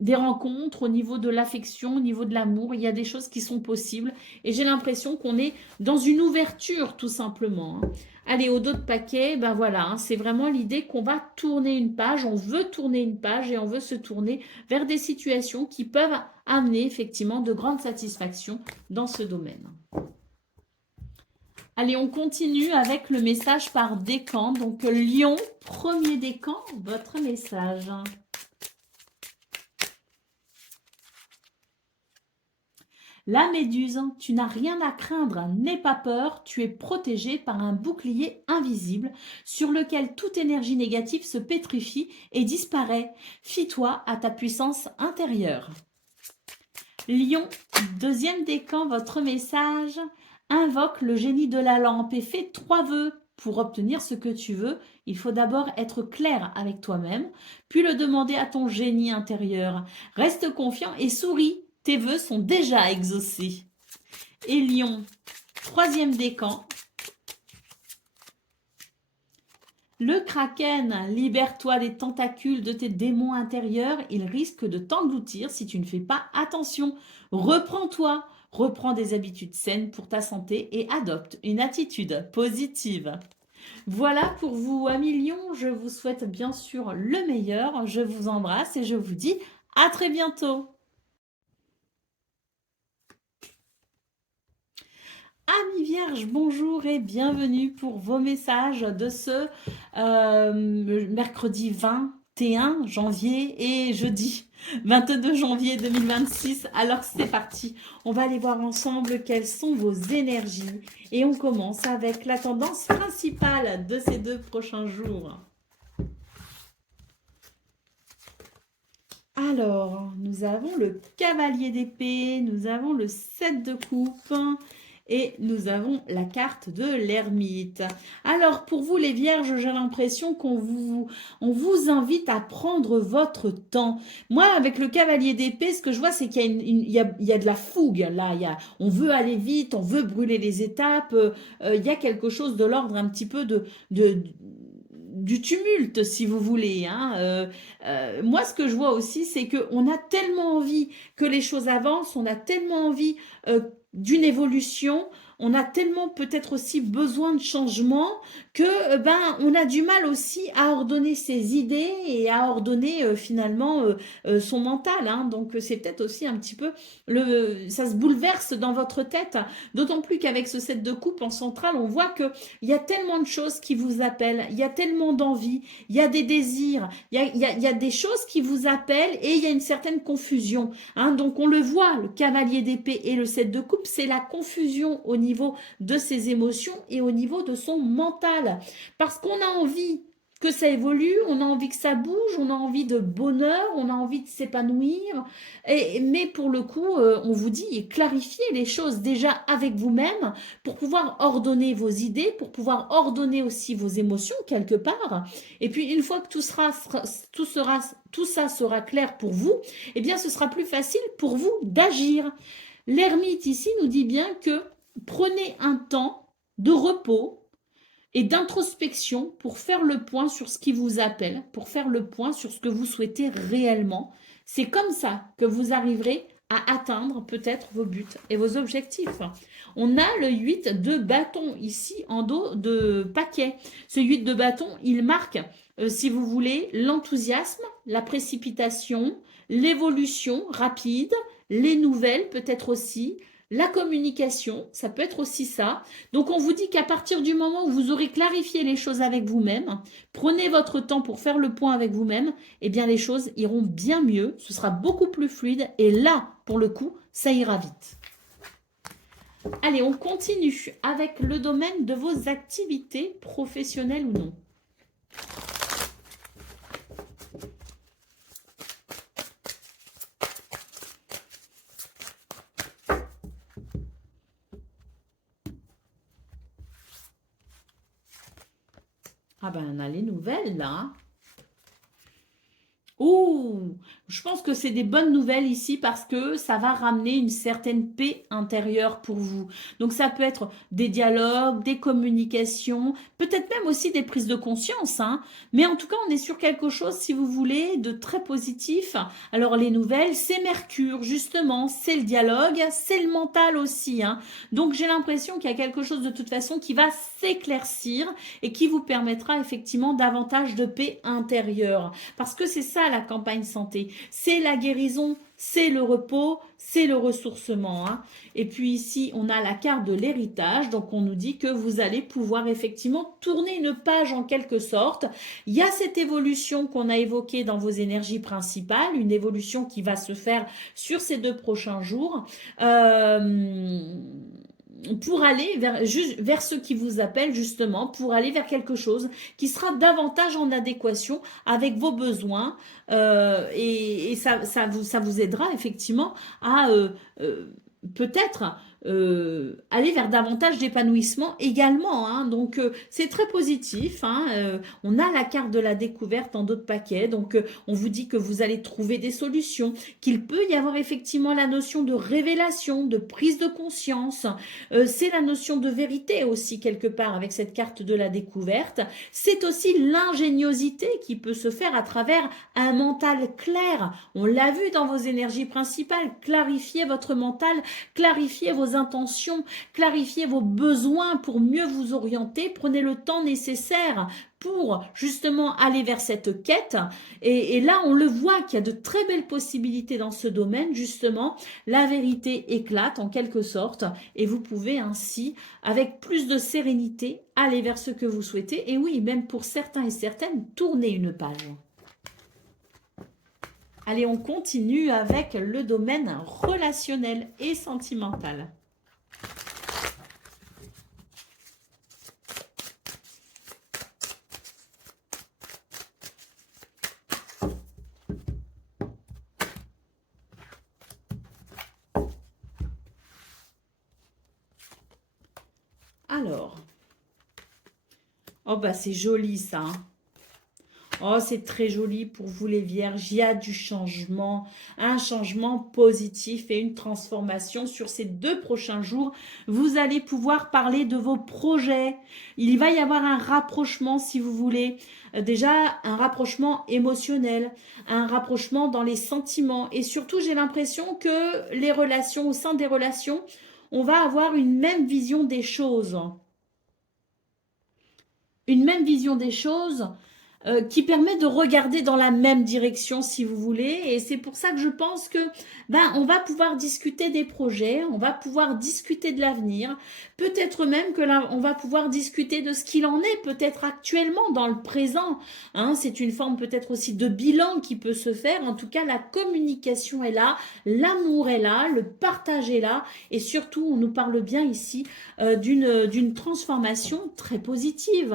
des rencontres, au niveau de l'affection, au niveau de l'amour, il y a des choses qui sont possibles. Et j'ai l'impression qu'on est dans une ouverture, tout simplement. Allez, au dos de paquet, ben voilà, hein, c'est vraiment l'idée qu'on va tourner une page, on veut tourner une page et on veut se tourner vers des situations qui peuvent amener effectivement de grandes satisfactions dans ce domaine. Allez, on continue avec le message par décan. Donc, Lion, premier décan, votre message. La méduse, tu n'as rien à craindre, n'aie pas peur, tu es protégé par un bouclier invisible sur lequel toute énergie négative se pétrifie et disparaît. Fie-toi à ta puissance intérieure. Lion, deuxième décan, votre message. Invoque le génie de la lampe et fais 3 vœux. Pour obtenir ce que tu veux, il faut d'abord être clair avec toi-même, puis le demander à ton génie intérieur. Reste confiant et souris. Tes vœux sont déjà exaucés. Et Lion, troisième décan. Le kraken, libère-toi des tentacules de tes démons intérieurs. Ils risquent de t'engloutir si tu ne fais pas attention. Reprends-toi, reprends des habitudes saines pour ta santé et adopte une attitude positive. Voilà pour vous, amis Lion. Je vous souhaite bien sûr le meilleur. Je vous embrasse et je vous dis à très bientôt. Amis Vierges, bonjour et bienvenue pour vos messages de ce mercredi 21 janvier et jeudi 22 janvier 2026. Alors c'est parti, on va aller voir ensemble quelles sont vos énergies et on commence avec la tendance principale de ces 2 prochains jours. Alors, nous avons le cavalier d'épée, nous avons le 7 de coupe et nous avons la carte de l'ermite. Alors, pour vous les vierges, j'ai l'impression on vous invite à prendre votre temps. Moi, avec le cavalier d'épée, ce que je vois, c'est qu'il y a, il y a de la fougue. Là, on veut aller vite, on veut brûler les étapes. Il y a quelque chose de l'ordre un petit peu du tumulte, si vous voulez. Hein. Moi, ce que je vois aussi, c'est qu'on a tellement envie que les choses avancent, on a tellement envie d'une évolution, on a tellement peut-être aussi besoin de changement que on a du mal aussi à ordonner ses idées et à ordonner finalement son mental. Hein. Donc c'est peut-être aussi un petit peu ça se bouleverse dans votre tête. D'autant plus qu'avec ce set de coupe en centrale, on voit que il y a tellement de choses qui vous appellent, il y a tellement d'envie, il y a des désirs, il y a des choses qui vous appellent et il y a une certaine confusion. Hein. Donc on le voit, le cavalier d'épée et le 7 de coupe, c'est la confusion au niveau de ses émotions et au niveau de son mental. Parce qu'on a envie que ça évolue, on a envie que ça bouge, on a envie de bonheur, on a envie de s'épanouir. Mais pour le coup, on vous dit, clarifiez les choses déjà avec vous-même pour pouvoir ordonner vos idées, pour pouvoir ordonner aussi vos émotions quelque part. Et puis une fois que tout ça sera clair pour vous, eh bien ce sera plus facile pour vous d'agir. L'ermite ici nous dit bien que prenez un temps de repos et d'introspection pour faire le point sur ce qui vous appelle, pour faire le point sur ce que vous souhaitez réellement. C'est comme ça que vous arriverez à atteindre peut-être vos buts et vos objectifs. On a le 8 de bâton ici en dos de paquet. Ce 8 de bâton, il marque, si vous voulez, l'enthousiasme, la précipitation, l'évolution rapide, les nouvelles peut-être aussi, la communication, ça peut être aussi ça. Donc on vous dit qu'à partir du moment où vous aurez clarifié les choses avec vous-même, prenez votre temps pour faire le point avec vous-même, eh bien les choses iront bien mieux, ce sera beaucoup plus fluide et là, pour le coup, ça ira vite. Allez, on continue avec le domaine de vos activités professionnelles ou non. Ah ben, on a les nouvelles là. Oh, je pense que c'est des bonnes nouvelles ici parce que ça va ramener une certaine paix intérieure pour vous. Donc ça peut être des dialogues, des communications, peut-être même aussi des prises de conscience. Hein. Mais en tout cas, on est sur quelque chose, si vous voulez, de très positif. Alors les nouvelles, c'est Mercure, justement, c'est le dialogue, c'est le mental aussi. Hein. Donc j'ai l'impression qu'il y a quelque chose de toute façon qui va s'éclaircir et qui vous permettra effectivement davantage de paix intérieure. Parce que c'est ça la campagne santé, c'est la guérison, c'est le repos, c'est le ressourcement. Hein. Et puis ici, on a la carte de l'héritage, donc on nous dit que vous allez pouvoir effectivement tourner une page en quelque sorte. Il y a cette évolution qu'on a évoquée dans vos énergies principales, une évolution qui va se faire sur ces 2 prochains jours. Pour aller vers ce qui vous appelle justement, pour aller vers quelque chose qui sera davantage en adéquation avec vos besoins et ça vous aidera effectivement à peut-être aller vers davantage d'épanouissement également. Hein. Donc c'est très positif. Hein. On a la carte de la découverte en d'autres paquets. Donc on vous dit que vous allez trouver des solutions, qu'il peut y avoir effectivement la notion de révélation, de prise de conscience. C'est la notion de vérité aussi quelque part avec cette carte de la découverte. C'est aussi l'ingéniosité qui peut se faire à travers un mental clair. On l'a vu dans vos énergies principales. Clarifiez votre mental, clarifiez vos intentions, clarifiez vos besoins pour mieux vous orienter. Prenez le temps nécessaire pour justement aller vers cette quête. Et là, on le voit qu'il y a de très belles possibilités dans ce domaine, justement. La vérité éclate en quelque sorte et vous pouvez ainsi, avec plus de sérénité, aller vers ce que vous souhaitez. Et oui, même pour certains et certaines, tourner une page. Allez, on continue avec le domaine relationnel et sentimental. Alors, oh bah c'est joli ça, hein. Oh, c'est très joli pour vous les vierges. Il y a du changement, un changement positif et une transformation sur ces 2 prochains jours. Vous allez pouvoir parler de vos projets. Il va y avoir un rapprochement, si vous voulez. Déjà, un rapprochement émotionnel, un rapprochement dans les sentiments. Et surtout, j'ai l'impression que les relations, au sein des relations, on va avoir une même vision des choses. Une même vision des choses qui permet de regarder dans la même direction si vous voulez, et c'est pour ça que je pense que on va pouvoir discuter des projets, on va pouvoir discuter de l'avenir, peut-être même que là on va pouvoir discuter de ce qu'il en est peut-être actuellement dans le présent, hein, c'est une forme peut-être aussi de bilan qui peut se faire. En tout cas, la communication est là, l'amour est là, le partage est là, et surtout on nous parle bien ici d'une transformation très positive.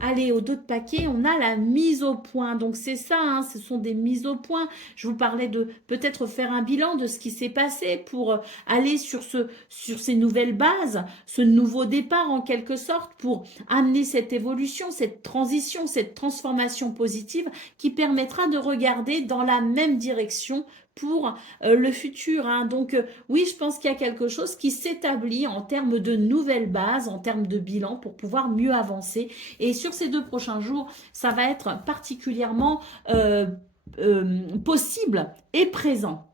Allez, au dos de paquet, on a la mise au point. Donc c'est ça, hein, ce sont des mises au point. Je vous parlais de peut-être faire un bilan de ce qui s'est passé pour aller sur ces nouvelles bases, ce nouveau départ en quelque sorte, pour amener cette évolution, cette transition, cette transformation positive qui permettra de regarder dans la même direction pour le futur, hein. Donc oui, je pense qu'il y a quelque chose qui s'établit en termes de nouvelles bases, en termes de bilan pour pouvoir mieux avancer. Et sur ces 2 prochains jours, ça va être particulièrement possible et présent.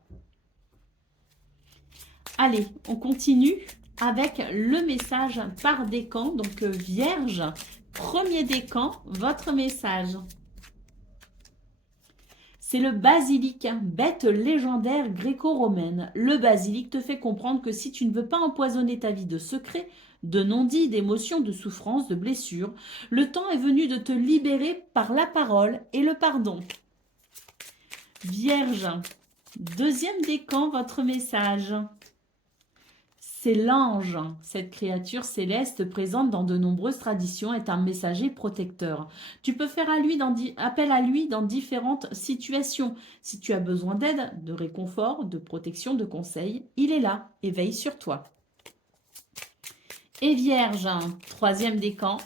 Allez, on continue avec le message par décan. Donc Vierge, premier décan, votre message. C'est le basilic, bête légendaire gréco-romaine. Le basilic te fait comprendre que si tu ne veux pas empoisonner ta vie de secrets, de non-dits, d'émotions, de souffrances, de blessures, le temps est venu de te libérer par la parole et le pardon. Vierge, deuxième décan, votre message. C'est l'ange. Cette créature céleste présente dans de nombreuses traditions est un messager protecteur. Tu peux faire appel à lui dans différentes situations. Si tu as besoin d'aide, de réconfort, de protection, de conseils, il est là et veille sur toi. Et Vierge, troisième décan.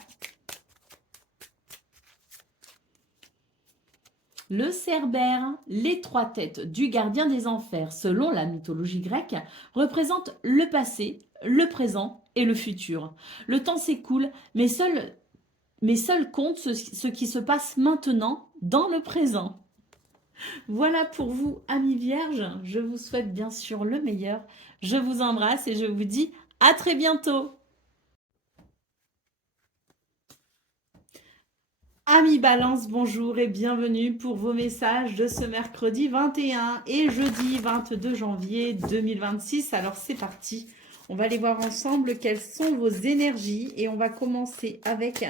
Le Cerbère, les 3 têtes du gardien des enfers, selon la mythologie grecque, représente le passé, le présent et le futur. Le temps s'écoule, mais seul compte ce qui se passe maintenant dans le présent. Voilà pour vous, amis vierges. Je vous souhaite bien sûr le meilleur. Je vous embrasse et je vous dis à très bientôt. Amis Balance, bonjour et bienvenue pour vos messages de ce mercredi 21 et jeudi 22 janvier 2026. Alors c'est parti, on va aller voir ensemble quelles sont vos énergies et on va commencer avec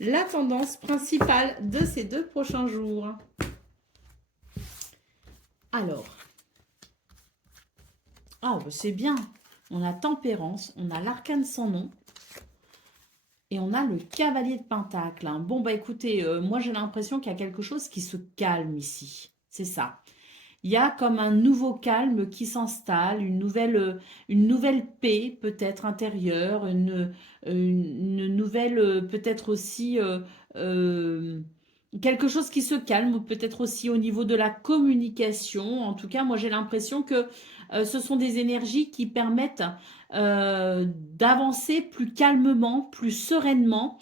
la tendance principale de ces 2 prochains jours. Alors, c'est bien, on a Tempérance, on a l'Arcane sans nom. Et on a le cavalier de Pentacle. Bon, bah écoutez, moi j'ai l'impression qu'il y a quelque chose qui se calme ici. C'est ça. Il y a comme un nouveau calme qui s'installe, une nouvelle paix peut-être intérieure, une nouvelle peut-être aussi quelque chose qui se calme, peut-être aussi au niveau de la communication. En tout cas, moi j'ai l'impression que ce sont des énergies qui permettent d'avancer plus calmement, plus sereinement,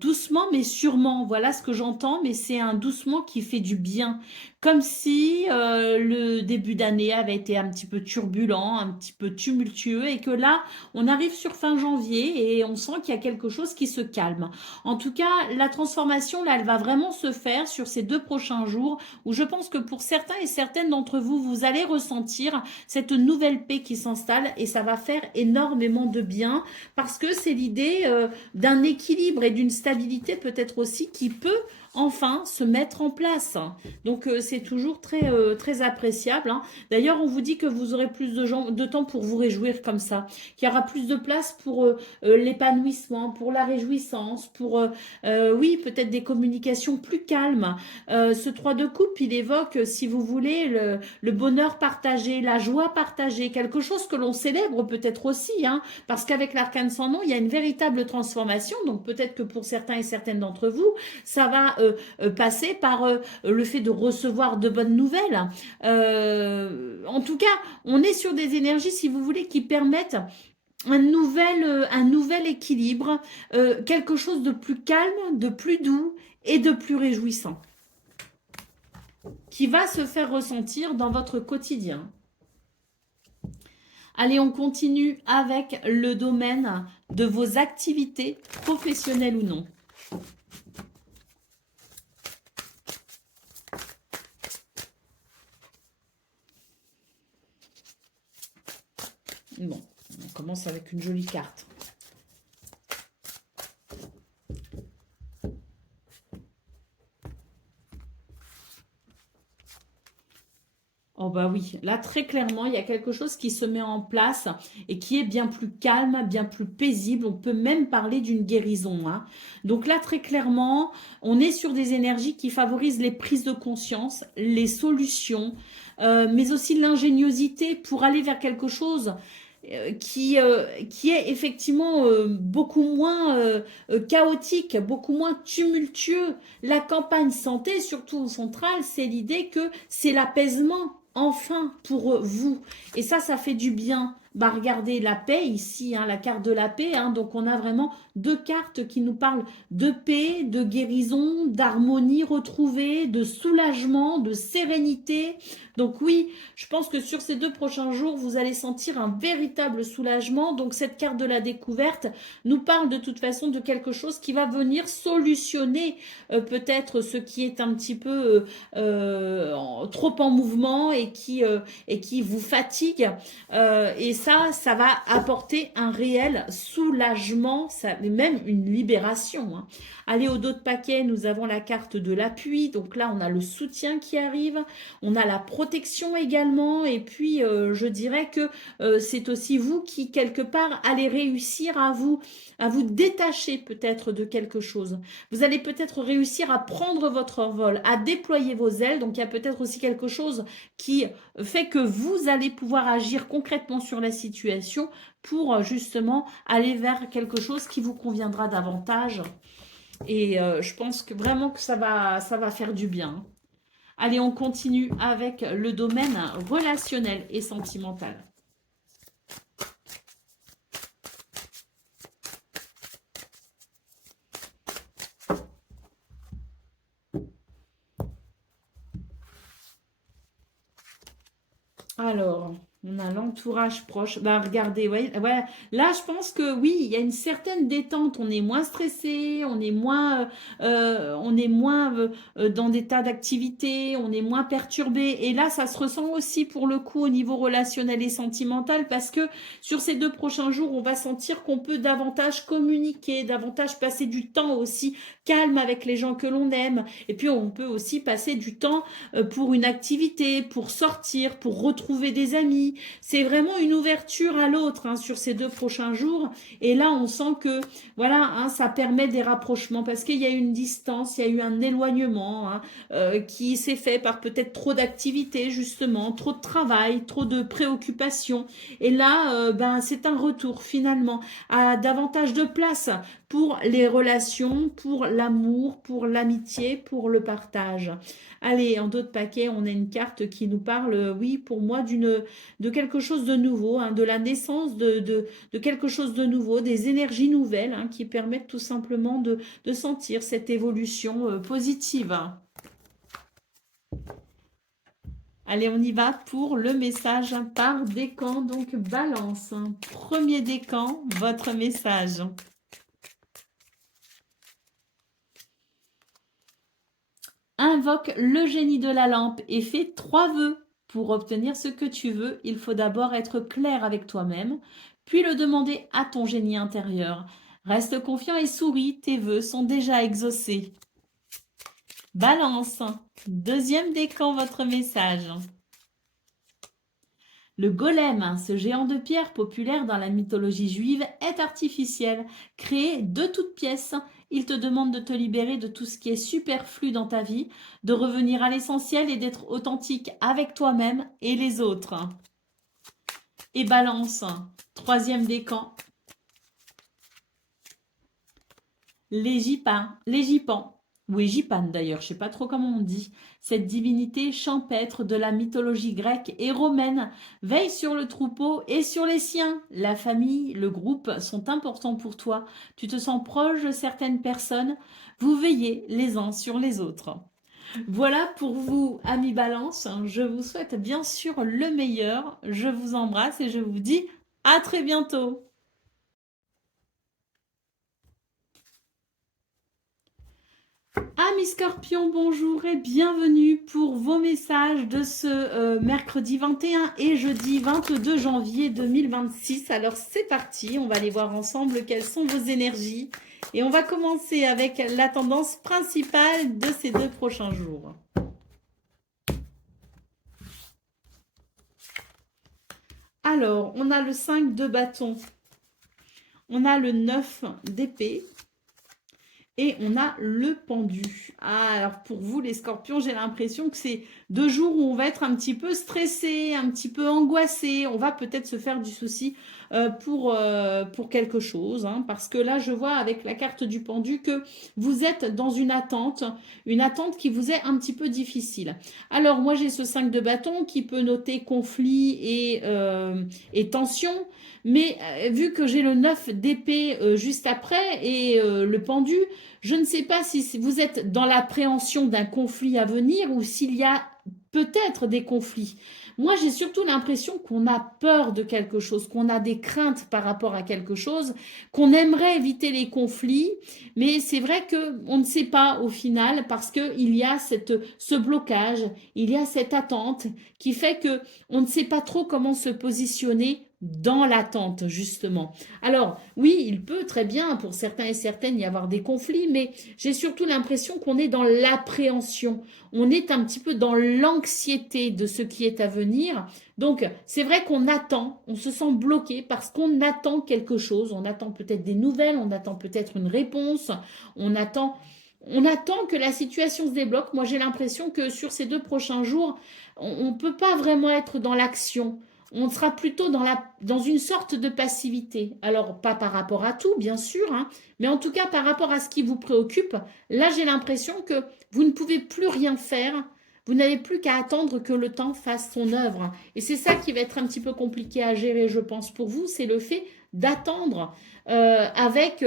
doucement mais sûrement. Voilà ce que j'entends, mais c'est un doucement qui fait du bien. Comme si le début d'année avait été un petit peu turbulent, un petit peu tumultueux, et que là, on arrive sur fin janvier et on sent qu'il y a quelque chose qui se calme. En tout cas, la transformation, là, elle va vraiment se faire sur ces 2 prochains jours, où je pense que pour certains et certaines d'entre vous, vous allez ressentir cette nouvelle paix qui s'installe, et ça va faire énormément de bien, parce que c'est l'idée d'un équilibre et d'une stabilité peut-être aussi qui peut enfin se mettre en place. Donc, c'est toujours très appréciable, hein. D'ailleurs, on vous dit que vous aurez plus de temps pour vous réjouir comme ça, qu'il y aura plus de place pour l'épanouissement, pour la réjouissance, pour, oui, peut-être des communications plus calmes. Ce 3 de coupe, il évoque, si vous voulez, le bonheur partagé, la joie partagée, quelque chose que l'on célèbre peut-être aussi, hein, parce qu'avec l'arcane sans nom, il y a une véritable transformation. Donc peut-être que pour certains et certaines d'entre vous, ça va passer par le fait de recevoir de bonnes nouvelles. En tout cas, on est sur des énergies, si vous voulez, qui permettent un nouvel équilibre, quelque chose de plus calme, de plus doux et de plus réjouissant, qui va se faire ressentir dans votre quotidien. Allez, on continue avec le domaine de vos activités professionnelles ou non. Bon, on commence avec une jolie carte. Oh bah oui, là très clairement, il y a quelque chose qui se met en place et qui est bien plus calme, bien plus paisible. On peut même parler d'une guérison, hein. Donc là très clairement, on est sur des énergies qui favorisent les prises de conscience, les solutions, mais aussi l'ingéniosité pour aller vers quelque chose qui est effectivement beaucoup moins chaotique, beaucoup moins tumultueux. La campagne santé, surtout au central, c'est l'idée que c'est l'apaisement, enfin, pour vous. Et ça fait du bien. Bah, regardez la paix ici, hein, la carte de la paix. Hein, donc, on a vraiment deux cartes qui nous parlent de paix, de guérison, d'harmonie retrouvée, de soulagement, de sérénité. Donc oui, je pense que sur ces 2 prochains jours, vous allez sentir un véritable soulagement. Donc cette carte de la découverte nous parle de toute façon de quelque chose qui va venir solutionner peut-être ce qui est un petit peu trop en mouvement et qui vous fatigue. Et ça va apporter un réel soulagement, même une libération, hein. Allez, au dos de paquet, nous avons la carte de l'appui. Donc là, on a le soutien qui arrive. On a la protection également. Et puis, je dirais que c'est aussi vous qui, quelque part, allez réussir à vous détacher peut-être de quelque chose. Vous allez peut-être réussir à prendre votre envol, à déployer vos ailes. Donc, il y a peut-être aussi quelque chose qui fait que vous allez pouvoir agir concrètement sur la situation pour justement aller vers quelque chose qui vous conviendra davantage. Et je pense que vraiment que ça va faire du bien. Allez, on continue avec le domaine relationnel et sentimental. Alors, on a l'entourage proche. Bah, regardez, ouais, ouais. Là, je pense que oui, il y a une certaine détente. On est moins stressé, on est moins dans des tas d'activités, on est moins perturbé. Et là, ça se ressent aussi pour le coup au niveau relationnel et sentimental parce que sur ces 2 prochains jours, on va sentir qu'on peut davantage communiquer, davantage passer du temps aussi calme avec les gens que l'on aime. Et puis, on peut aussi passer du temps pour une activité, pour sortir, pour retrouver des amis. C'est vraiment une ouverture à l'autre, hein, sur ces 2 prochains jours. Et là, on sent que voilà, hein, ça permet des rapprochements parce qu'il y a eu une distance, il y a eu un éloignement, hein, qui s'est fait par peut-être trop d'activités, justement, trop de travail, trop de préoccupations. Et là, ben, c'est un retour finalement à davantage de place pour les relations, pour l'amour, pour l'amitié, pour le partage. Allez, en d'autres paquets, on a une carte qui nous parle, oui, pour moi, de quelque chose de nouveau, hein, de la naissance de quelque chose de nouveau, des énergies nouvelles, hein, qui permettent tout simplement de sentir cette évolution positive. Allez, on y va pour le message par décan, donc balance. Premier décan, votre message. Invoque le génie de la lampe et fais 3 vœux. Pour obtenir ce que tu veux, il faut d'abord être clair avec toi-même, puis le demander à ton génie intérieur. Reste confiant et souris, tes vœux sont déjà exaucés. Balance, deuxième décan, votre message. Le golem, ce géant de pierre populaire dans la mythologie juive, est artificiel, créé de toutes pièces. Il te demande de te libérer de tout ce qui est superflu dans ta vie, de revenir à l'essentiel et d'être authentique avec toi-même et les autres. Et balance, troisième décan. L'égipan, ou égipan d'ailleurs, je ne sais pas trop comment on dit, cette divinité champêtre de la mythologie grecque et romaine, veille sur le troupeau et sur les siens. La famille, le groupe sont importants pour toi. Tu te sens proche de certaines personnes. Vous veillez les uns sur les autres. Voilà pour vous, amis Balance. Je vous souhaite bien sûr le meilleur. Je vous embrasse et je vous dis à très bientôt. Amis Scorpions, bonjour et bienvenue pour vos messages de ce mercredi 21 et jeudi 22 janvier 2026. Alors c'est parti, on va aller voir ensemble quelles sont vos énergies. Et on va commencer avec la tendance principale de ces 2 prochains jours. Alors, on a le 5 de bâton, on a le 9 d'épée. Et on a le pendu. Ah, alors pour vous les scorpions, j'ai l'impression que c'est 2 jours où on va être un petit peu stressé, un petit peu angoissé. On va peut-être se faire du souci pour quelque chose. Hein, parce que là, je vois avec la carte du pendu que vous êtes dans une attente qui vous est un petit peu difficile. Alors moi, j'ai ce 5 de bâton qui peut noter conflit et tension. Mais vu que j'ai le 9 d'épée juste après et le pendu, je ne sais pas si vous êtes dans l'appréhension d'un conflit à venir ou s'il y a peut-être des conflits. Moi, j'ai surtout l'impression qu'on a peur de quelque chose, qu'on a des craintes par rapport à quelque chose, qu'on aimerait éviter les conflits, mais c'est vrai qu'on ne sait pas au final parce qu'il y a ce blocage, il y a cette attente qui fait qu'on ne sait pas trop comment se positionner dans l'attente, justement. Alors, oui, il peut très bien, pour certains et certaines, y avoir des conflits, mais j'ai surtout l'impression qu'on est dans l'appréhension. On est un petit peu dans l'anxiété de ce qui est à venir. Donc, c'est vrai qu'on attend, on se sent bloqué parce qu'on attend quelque chose. On attend peut-être des nouvelles, on attend peut-être une réponse, on attend... On attend que la situation se débloque. Moi, j'ai l'impression que sur ces 2 prochains jours, on ne peut pas vraiment être dans l'action. On sera plutôt dans une sorte de passivité. Alors, pas par rapport à tout, bien sûr, hein, mais en tout cas par rapport à ce qui vous préoccupe. Là, j'ai l'impression que vous ne pouvez plus rien faire. Vous n'avez plus qu'à attendre que le temps fasse son œuvre. Et c'est ça qui va être un petit peu compliqué à gérer, je pense, pour vous. C'est le fait d'attendre avec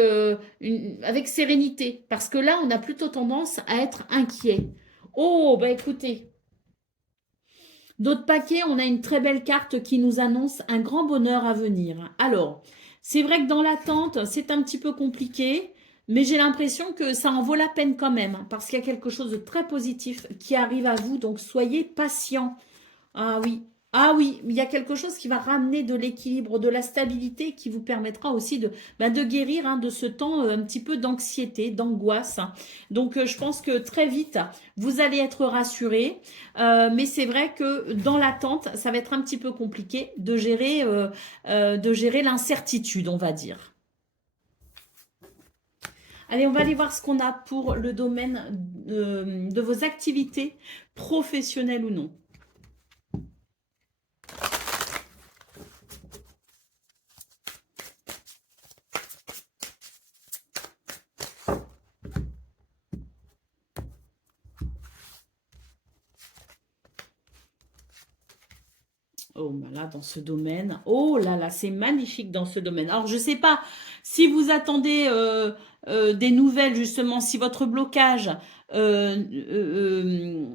sérénité. Parce que là, on a plutôt tendance à être inquiet. Oh, bah écoutez, d'autres paquets, on a une très belle carte qui nous annonce un grand bonheur à venir. Alors, c'est vrai que dans l'attente, c'est un petit peu compliqué, mais j'ai l'impression que ça en vaut la peine quand même, hein, parce qu'il y a quelque chose de très positif qui arrive à vous, donc soyez patient. Ah oui, ah oui, il y a quelque chose qui va ramener de l'équilibre, de la stabilité, qui vous permettra aussi de guérir hein, de ce temps un petit peu d'anxiété, d'angoisse. Donc je pense que très vite, vous allez être rassurés, mais c'est vrai que dans l'attente, ça va être un petit peu compliqué de gérer l'incertitude, on va dire. Allez, on va aller voir ce qu'on a pour le domaine de vos activités professionnelles ou non. Oh, bah là, dans ce domaine. Oh là là, c'est magnifique dans ce domaine. Alors, je ne sais pas si vous attendez des nouvelles, justement, si votre blocage euh, euh,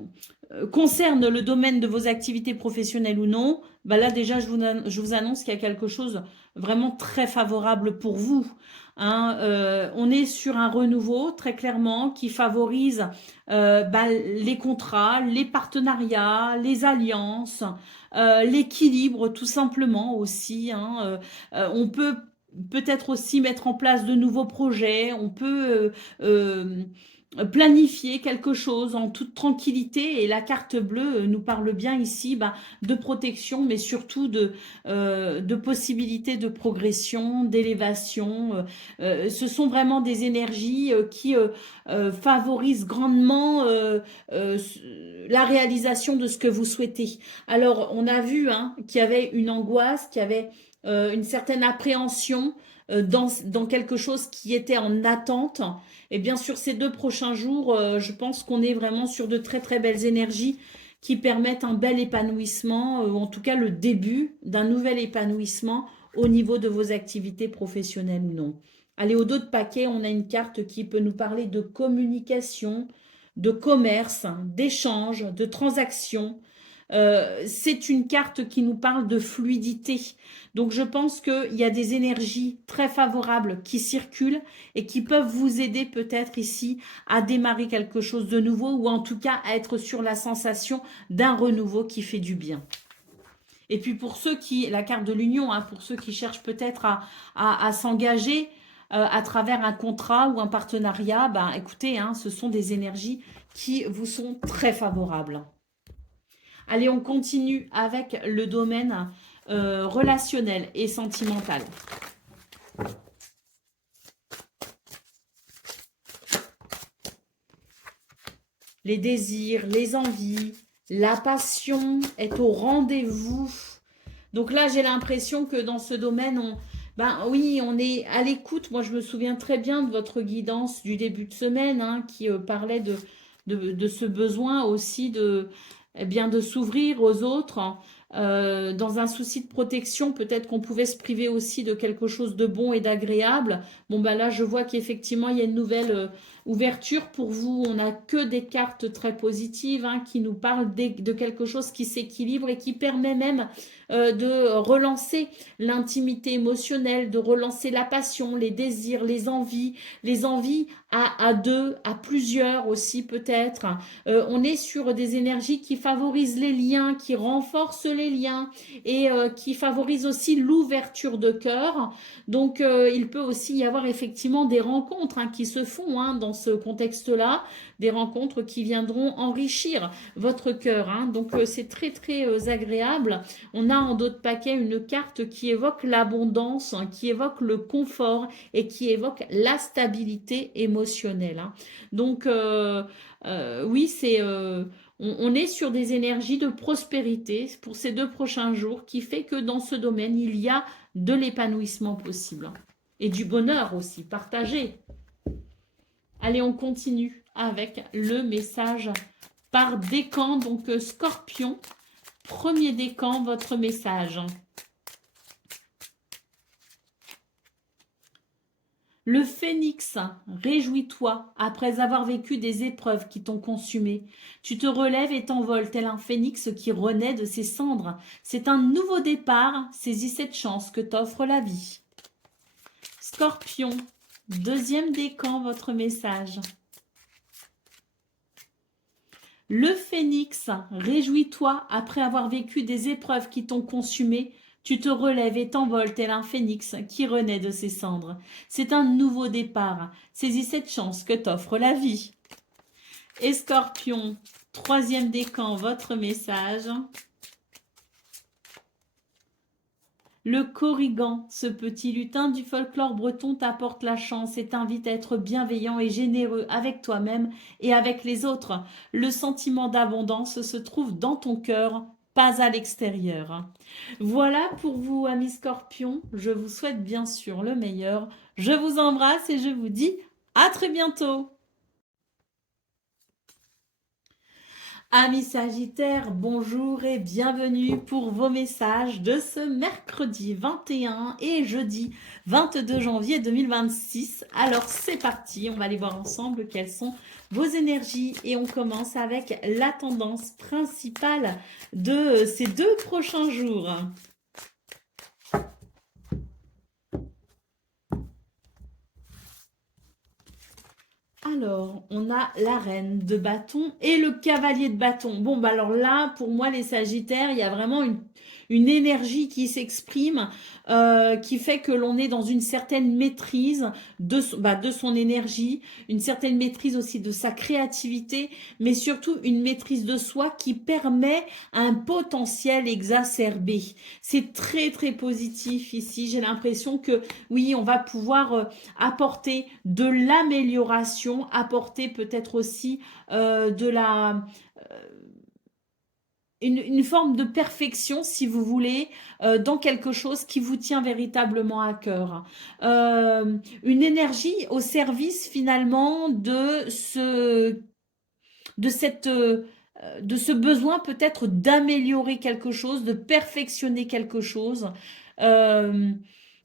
concerne le domaine de vos activités professionnelles ou non. Bah là, déjà, je vous annonce qu'il y a quelque chose vraiment très favorable pour vous. Hein. On est sur un renouveau, très clairement, qui favorise les contrats, les partenariats, les alliances l'équilibre tout simplement aussi. Hein, on peut peut-être aussi mettre en place de nouveaux projets. On peut planifier quelque chose en toute tranquillité. Et la carte bleue nous parle bien ici de protection, mais surtout de possibilités de progression, d'élévation. Ce sont vraiment des énergies qui favorisent grandement la réalisation de ce que vous souhaitez. Alors, on a vu qu'il y avait une angoisse, qu'il y avait une certaine appréhension dans quelque chose qui était en attente. Et bien sur ces 2 prochains jours, je pense qu'on est vraiment sur de très très belles énergies qui permettent un bel épanouissement, en tout cas le début d'un nouvel épanouissement au niveau de vos activités professionnelles ou non. Allez, au dos de paquet, on a une carte qui peut nous parler de communication, de commerce, d'échange, de transaction. C'est une carte qui nous parle de fluidité. Donc je pense qu'il y a des énergies très favorables qui circulent et qui peuvent vous aider peut-être ici à démarrer quelque chose de nouveau ou en tout cas à être sur la sensation d'un renouveau qui fait du bien. Et puis pour ceux qui, la carte de l'union, pour ceux qui cherchent peut-être à s'engager à travers un contrat ou un partenariat, écoutez, ce sont des énergies qui vous sont très favorables. Allez, on continue avec le domaine relationnel et sentimental. Les désirs, les envies, la passion est au rendez-vous. Donc là, j'ai l'impression que dans ce domaine, oui, on est à l'écoute. Moi, je me souviens très bien de votre guidance du début de semaine qui parlait de ce besoin aussi de s'ouvrir aux autres. Dans un souci de protection, peut-être qu'on pouvait se priver aussi de quelque chose de bon et d'agréable. Bon, là, je vois qu'effectivement, il y a une nouvelle ouverture pour vous. On n'a que des cartes très positives qui nous parlent de quelque chose qui s'équilibre et qui permet même de relancer l'intimité émotionnelle, de relancer la passion, les désirs, les envies à deux, à plusieurs aussi peut-être. On est sur des énergies qui favorisent les liens, qui renforcent les liens et qui favorisent aussi l'ouverture de cœur. Donc, il peut aussi y avoir effectivement des rencontres qui se font dans ce contexte-là, des rencontres qui viendront enrichir votre cœur. Donc, c'est très, très agréable. On a en d'autres paquets une carte qui évoque l'abondance, qui évoque le confort et qui évoque la stabilité émotionnelle. Donc, oui, on est sur des énergies de prospérité pour ces 2 prochains jours qui fait que dans ce domaine, il y a de l'épanouissement possible et du bonheur aussi partagé. Allez, on continue avec le message par décan. Donc, Scorpion, premier décan, votre message. Le phénix, réjouis-toi, après avoir vécu des épreuves qui t'ont consumé. Tu te relèves et t'envoles tel un phénix qui renaît de ses cendres. C'est un nouveau départ, saisis cette chance que t'offre la vie. Scorpion, deuxième décan, votre message. Le phénix, réjouis-toi, après avoir vécu des épreuves qui t'ont consumé. Tu te relèves et t'envoles tel un phénix qui renaît de ses cendres. C'est un nouveau départ. Saisis cette chance que t'offre la vie. Et Scorpion, troisième décan, votre message. Le Corrigan, ce petit lutin du folklore breton t'apporte la chance et t'invite à être bienveillant et généreux avec toi-même et avec les autres. Le sentiment d'abondance se trouve dans ton cœur, pas à l'extérieur. Voilà pour vous, amis Scorpions. Je vous souhaite bien sûr le meilleur. Je vous embrasse et je vous dis à très bientôt. Amis Sagittaires, bonjour et bienvenue pour vos messages de ce mercredi 21 et jeudi 22 janvier 2026. Alors c'est parti, on va aller voir ensemble quelles sont vos énergies et on commence avec la tendance principale de ces 2 prochains jours. Alors, on a la reine de bâton et le cavalier de bâton. Bon, alors là, pour moi, les Sagittaires, il y a vraiment une énergie qui s'exprime, qui fait que l'on est dans une certaine maîtrise de son énergie, une certaine maîtrise aussi de sa créativité, mais surtout une maîtrise de soi qui permet un potentiel exacerbé. C'est très très positif ici. J'ai l'impression que oui, on va pouvoir apporter de l'amélioration, apporter peut-être aussi de la une forme de perfection, si vous voulez, dans quelque chose qui vous tient véritablement à cœur. Une énergie au service finalement de cette, de ce besoin peut-être d'améliorer quelque chose, de perfectionner quelque chose. Euh,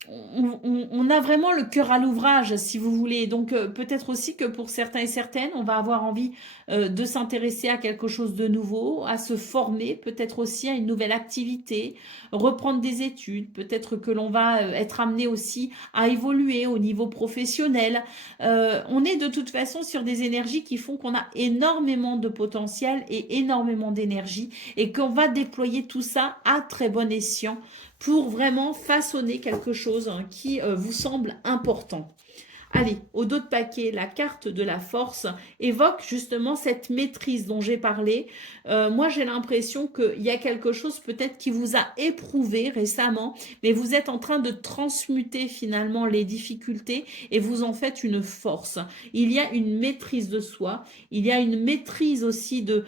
on a vraiment le cœur à l'ouvrage, si vous voulez. Donc peut-être aussi que pour certains et certaines, on va avoir envie de s'intéresser à quelque chose de nouveau, à se former, peut-être aussi à une nouvelle activité, reprendre des études. Peut-être que l'on va être amené aussi à évoluer au niveau professionnel. On est de toute façon sur des énergies qui font qu'on a énormément de potentiel et énormément d'énergie et qu'on va déployer tout ça à très bon escient pour vraiment façonner quelque chose qui vous semble important. Allez, au dos de paquet, la carte de la force évoque justement cette maîtrise dont j'ai parlé. Moi, j'ai l'impression qu'il y a quelque chose peut-être qui vous a éprouvé récemment, mais vous êtes en train de transmuter finalement les difficultés et vous en faites une force. Il y a une maîtrise de soi, il y a une maîtrise aussi de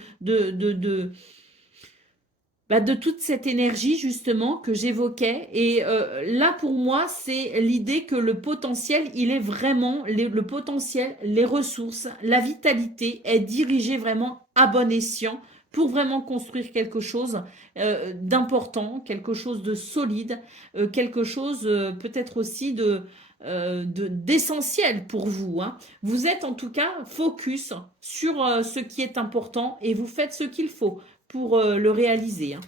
toute cette énergie justement que j'évoquais. Et là pour moi, c'est l'idée que le potentiel, il est vraiment, le potentiel, les ressources, la vitalité est dirigée vraiment à bon escient pour vraiment construire quelque chose d'important, quelque chose de solide, quelque chose peut-être aussi d'essentiel pour vous. Hein. Vous êtes en tout cas focus sur ce qui est important et vous faites ce qu'il faut pour le réaliser. Hein.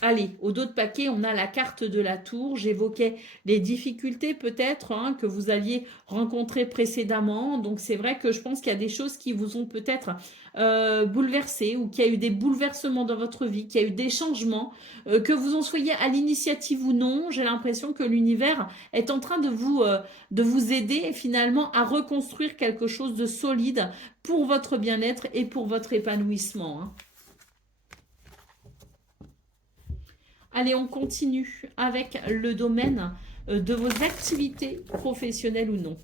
Allez, au dos de paquet, on a la carte de la tour. J'évoquais les difficultés peut-être que vous aviez rencontrées précédemment. Donc c'est vrai que je pense qu'il y a des choses qui vous ont peut-être bouleversé ou qu'il y a eu des bouleversements dans votre vie, qu'il y a eu des changements, que vous en soyez à l'initiative ou non. J'ai l'impression que l'univers est en train de vous aider finalement à reconstruire quelque chose de solide pour votre bien-être et pour votre épanouissement. Hein. Allez, on continue avec le domaine de vos activités professionnelles ou non.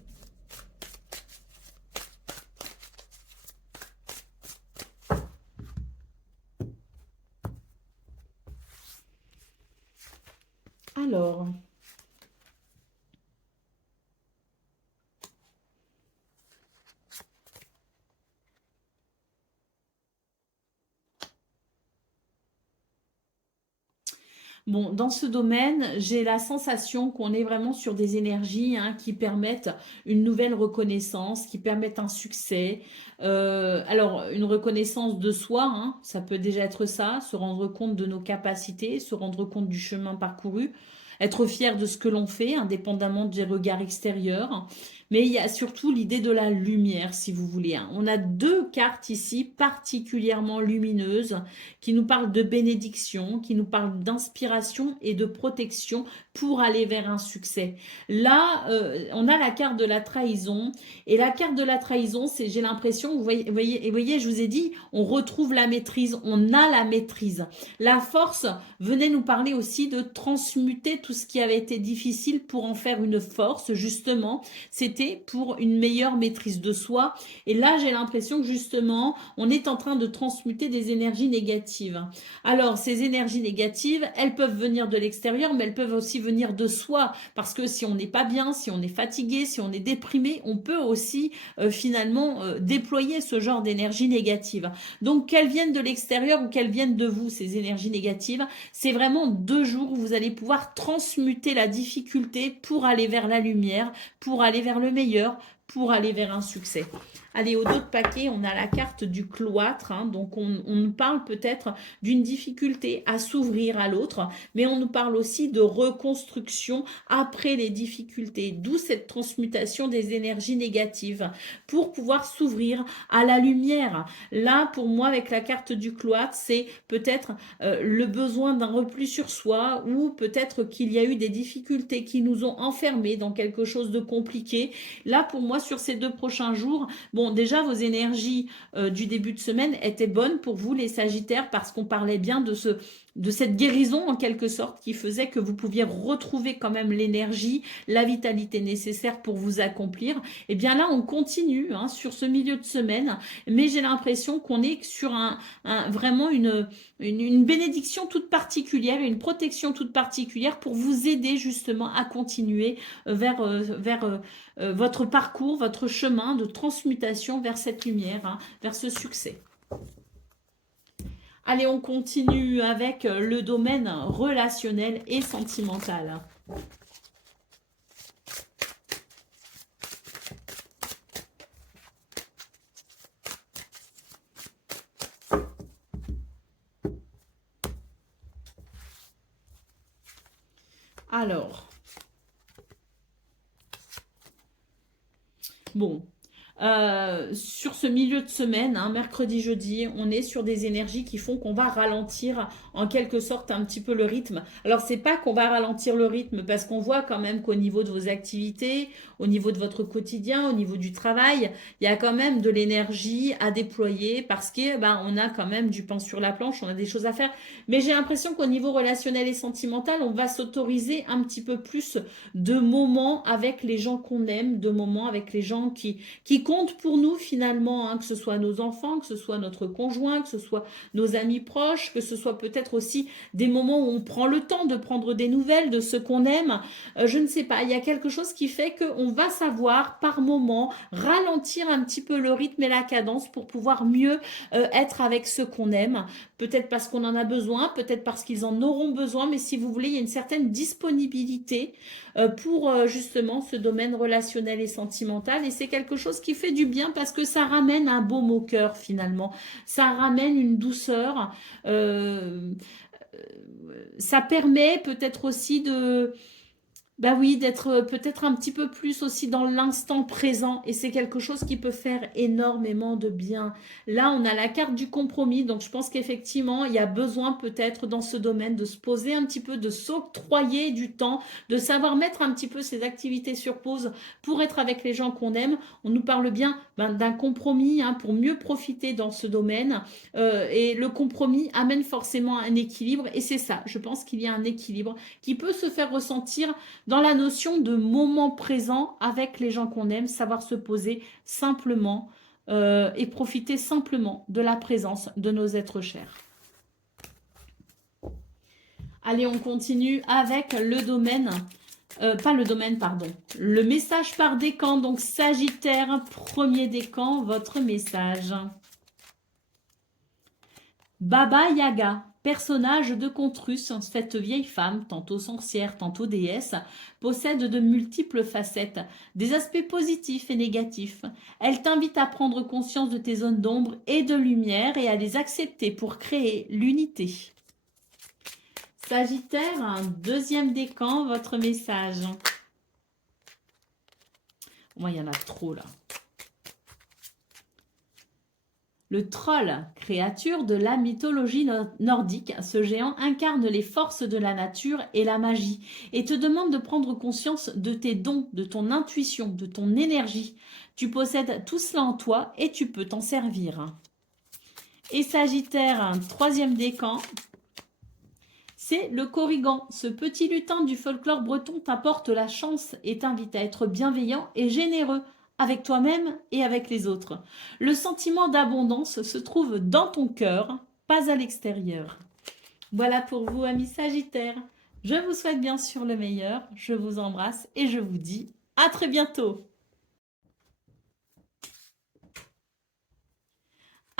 Alors, bon, dans ce domaine, j'ai la sensation qu'on est vraiment sur des énergies qui permettent une nouvelle reconnaissance, qui permettent un succès. Alors, une reconnaissance de soi, ça peut déjà être ça, se rendre compte de nos capacités, se rendre compte du chemin parcouru, être fier de ce que l'on fait, indépendamment des regards extérieurs. Mais il y a surtout l'idée de la lumière, si vous voulez. Hein. On a deux cartes ici particulièrement lumineuses qui nous parlent de bénédiction, qui nous parlent d'inspiration et de protection pour aller vers un succès. Là, on a la carte de la trahison. Et la carte de la trahison, c'est, j'ai l'impression, vous voyez, je vous ai dit, on retrouve la maîtrise, on a la maîtrise. La force venait nous parler aussi de transmuter tout ce qui avait été difficile pour en faire une force, justement. C'était pour une meilleure maîtrise de soi. Et là, j'ai l'impression que justement, on est en train de transmuter des énergies négatives. Alors, ces énergies négatives, elles peuvent venir de l'extérieur, mais elles peuvent aussi venir de soi. Parce que si on n'est pas bien, si on est fatigué, si on est déprimé, on peut aussi finalement déployer ce genre d'énergie négative. Donc, qu'elles viennent de l'extérieur ou qu'elles viennent de vous, ces énergies négatives, c'est vraiment 2 jours où vous allez pouvoir transmuter la difficulté pour aller vers la lumière, pour aller vers le meilleur, pour aller vers un succès. Allez, au dos de paquet, on a la carte du cloître. Hein, donc, on nous parle peut-être d'une difficulté à s'ouvrir à l'autre, mais on nous parle aussi de reconstruction après les difficultés, d'où cette transmutation des énergies négatives pour pouvoir s'ouvrir à la lumière. Là, pour moi, avec la carte du cloître, c'est peut-être le besoin d'un repli sur soi ou peut-être qu'il y a eu des difficultés qui nous ont enfermés dans quelque chose de compliqué. Là, pour moi, sur ces 2 prochains jours, bon, déjà, vos énergies du début de semaine étaient bonnes pour vous, les Sagittaires, parce qu'on parlait bien de cette guérison, en quelque sorte, qui faisait que vous pouviez retrouver quand même l'énergie, la vitalité nécessaire pour vous accomplir. Et bien là, on continue hein, sur ce milieu de semaine, mais j'ai l'impression qu'on est sur vraiment une bénédiction toute particulière, une protection toute particulière pour vous aider justement à continuer vers votre parcours, votre chemin de transmutation vers cette lumière, hein, vers ce succès. Allez, on continue avec le domaine relationnel et sentimental. Alors, bon, sur ce milieu de semaine, hein, mercredi, jeudi, on est sur des énergies qui font qu'on va ralentir en quelque sorte un petit peu le rythme. Alors, c'est pas qu'on va ralentir le rythme parce qu'on voit quand même qu'au niveau de vos activités, au niveau de votre quotidien, au niveau du travail, il y a quand même de l'énergie à déployer parce que on a quand même du pain sur la planche, on a des choses à faire. Mais j'ai l'impression qu'au niveau relationnel et sentimental, on va s'autoriser un petit peu plus de moments avec les gens qu'on aime, de moments avec les gens qui comptent pour nous finalement, hein, que ce soit nos enfants, que ce soit notre conjoint, que ce soit nos amis proches, que ce soit peut-être aussi des moments où on prend le temps de prendre des nouvelles de ceux qu'on aime. Je ne sais pas, il y a quelque chose qui fait qu'on va savoir par moment ralentir un petit peu le rythme et la cadence pour pouvoir mieux être avec ceux qu'on aime. Peut-être parce qu'on en a besoin, peut-être parce qu'ils en auront besoin, mais si vous voulez, il y a une certaine disponibilité pour justement ce domaine relationnel et sentimental. Et c'est quelque chose qui fait du bien parce que ça ramène un baume au cœur finalement. Ça ramène une douceur. Ça permet peut-être aussi de bah oui, d'être peut-être un petit peu plus aussi dans l'instant présent et c'est quelque chose qui peut faire énormément de bien. Là, on a la carte du compromis, donc je pense qu'effectivement, il y a besoin peut-être dans ce domaine de se poser un petit peu, de s'octroyer du temps, de savoir mettre un petit peu ses activités sur pause pour être avec les gens qu'on aime. On nous parle bien d'un compromis hein, pour mieux profiter dans ce domaine et le compromis amène forcément un équilibre et c'est ça, je pense qu'il y a un équilibre qui peut se faire ressentir dans la notion de moment présent avec les gens qu'on aime, savoir se poser simplement et profiter simplement de la présence de nos êtres chers. Allez, on continue avec le domaine, pas le domaine, pardon, le message par décan, donc Sagittaire, premier décan, votre message. Baba Yaga, personnage de conte russe, cette vieille femme, tantôt sorcière, tantôt déesse, possède de multiples facettes, des aspects positifs et négatifs. Elle t'invite à prendre conscience de tes zones d'ombre et de lumière et à les accepter pour créer l'unité. Sagittaire, un deuxième décan, votre message. Moi, il y en a trop là. Le troll, créature de la mythologie nordique, ce géant incarne les forces de la nature et la magie et te demande de prendre conscience de tes dons, de ton intuition, de ton énergie. Tu possèdes tout cela en toi et tu peux t'en servir. Et Sagittaire, un troisième décan, c'est le Corrigan. Ce petit lutin du folklore breton t'apporte la chance et t'invite à être bienveillant et généreux avec toi-même et avec les autres. Le sentiment d'abondance se trouve dans ton cœur, pas à l'extérieur. Voilà pour vous, amis Sagittaires. Je vous souhaite bien sûr le meilleur, je vous embrasse et je vous dis à très bientôt.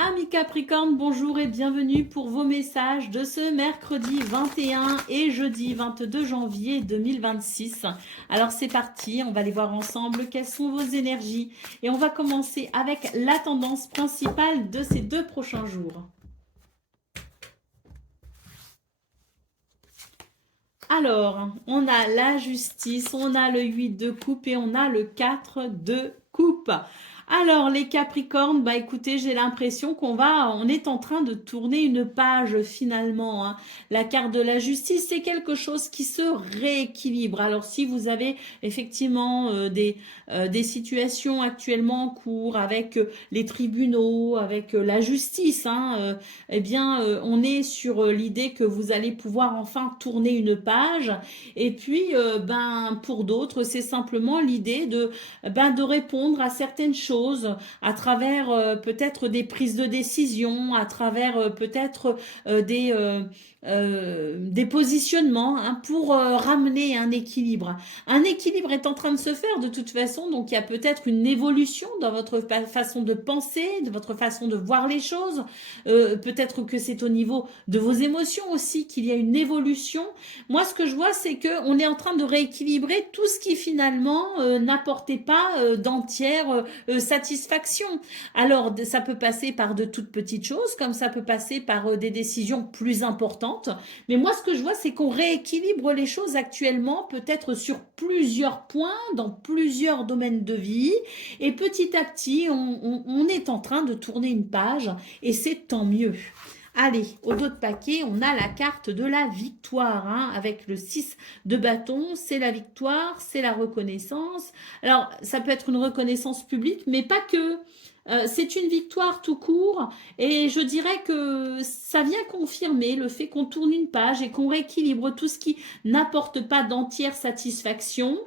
Amis Capricorne, bonjour et bienvenue pour vos messages de ce mercredi 21 et jeudi 22 janvier 2026. Alors c'est parti, on va aller voir ensemble quelles sont vos énergies et on va commencer avec la tendance principale de ces 2 prochains jours. Alors, on a la justice, on a le 8 de coupe et on a le 4 de coupe. Alors, les Capricornes, bah écoutez, j'ai l'impression on est en train de tourner une page finalement, hein. La carte de la justice, c'est quelque chose qui se rééquilibre. Alors, si vous avez effectivement des situations actuellement en cours avec les tribunaux, avec la justice, hein, eh bien, on est sur l'idée que vous allez pouvoir enfin tourner une page. Et puis, ben, pour d'autres, c'est simplement l'idée de répondre à certaines choses à travers peut-être des prises de décision, à travers peut-être des positionnements, hein, pour ramener un équilibre. Un équilibre est en train de se faire de toute façon, donc il y a peut-être une évolution dans votre façon de penser, de votre façon de voir les choses. Peut-être que c'est au niveau de vos émotions aussi qu'il y a une évolution. Moi, ce que je vois, c'est que on est en train de rééquilibrer tout ce qui finalement n'apportait pas d'entière satisfaction. Alors, ça peut passer par de toutes petites choses, comme ça peut passer par des décisions plus importantes. Mais moi, ce que je vois, c'est qu'on rééquilibre les choses actuellement, peut-être sur plusieurs points, dans plusieurs domaines de vie. Et petit à petit, on est en train de tourner une page et c'est tant mieux. Allez, au dos de paquet, on a la carte de la victoire, hein, avec le 6 de bâton, c'est la victoire, c'est la reconnaissance. Alors, ça peut être une reconnaissance publique, mais pas que. C'est une victoire tout court et je dirais que ça vient confirmer le fait qu'on tourne une page et qu'on rééquilibre tout ce qui n'apporte pas d'entière satisfaction.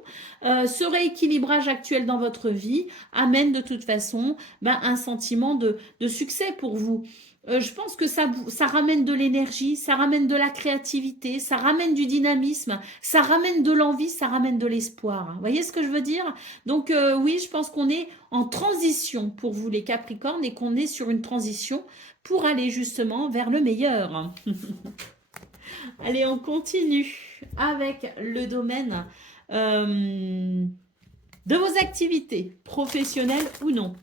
Ce rééquilibrage actuel dans votre vie amène de toute façon un sentiment de succès pour vous. Je pense que ça ramène de l'énergie, ça ramène de la créativité, ça ramène du dynamisme, ça ramène de l'envie, ça ramène de l'espoir. Vous voyez ce que je veux dire? Donc oui, je pense qu'on est en transition pour vous les Capricornes et qu'on est sur une transition pour aller justement vers le meilleur. Allez, on continue avec le domaine de vos activités, professionnelles ou non.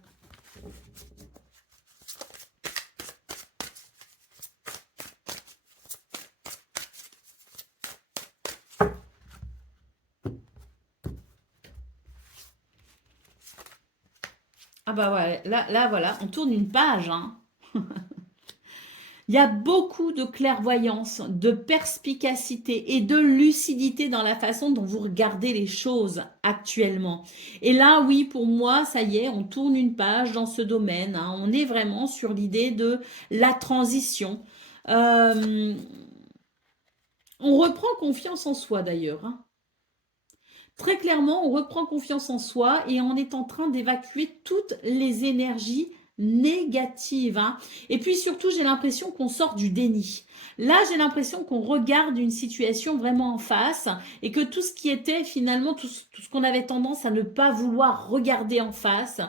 Ah bah ouais, là voilà, on tourne une page, hein. Il y a beaucoup de clairvoyance, de perspicacité et de lucidité dans la façon dont vous regardez les choses actuellement. Et là, oui, pour moi, ça y est, on tourne une page dans ce domaine, hein. On est vraiment sur l'idée de la transition. On reprend confiance en soi d'ailleurs, hein. Très clairement, on reprend confiance en soi et on est en train d'évacuer toutes les énergies négatives, hein. Et puis surtout, j'ai l'impression qu'on sort du déni. Là, j'ai l'impression qu'on regarde une situation vraiment en face et que tout ce qui était finalement, tout ce qu'on avait tendance à ne pas vouloir regarder en face,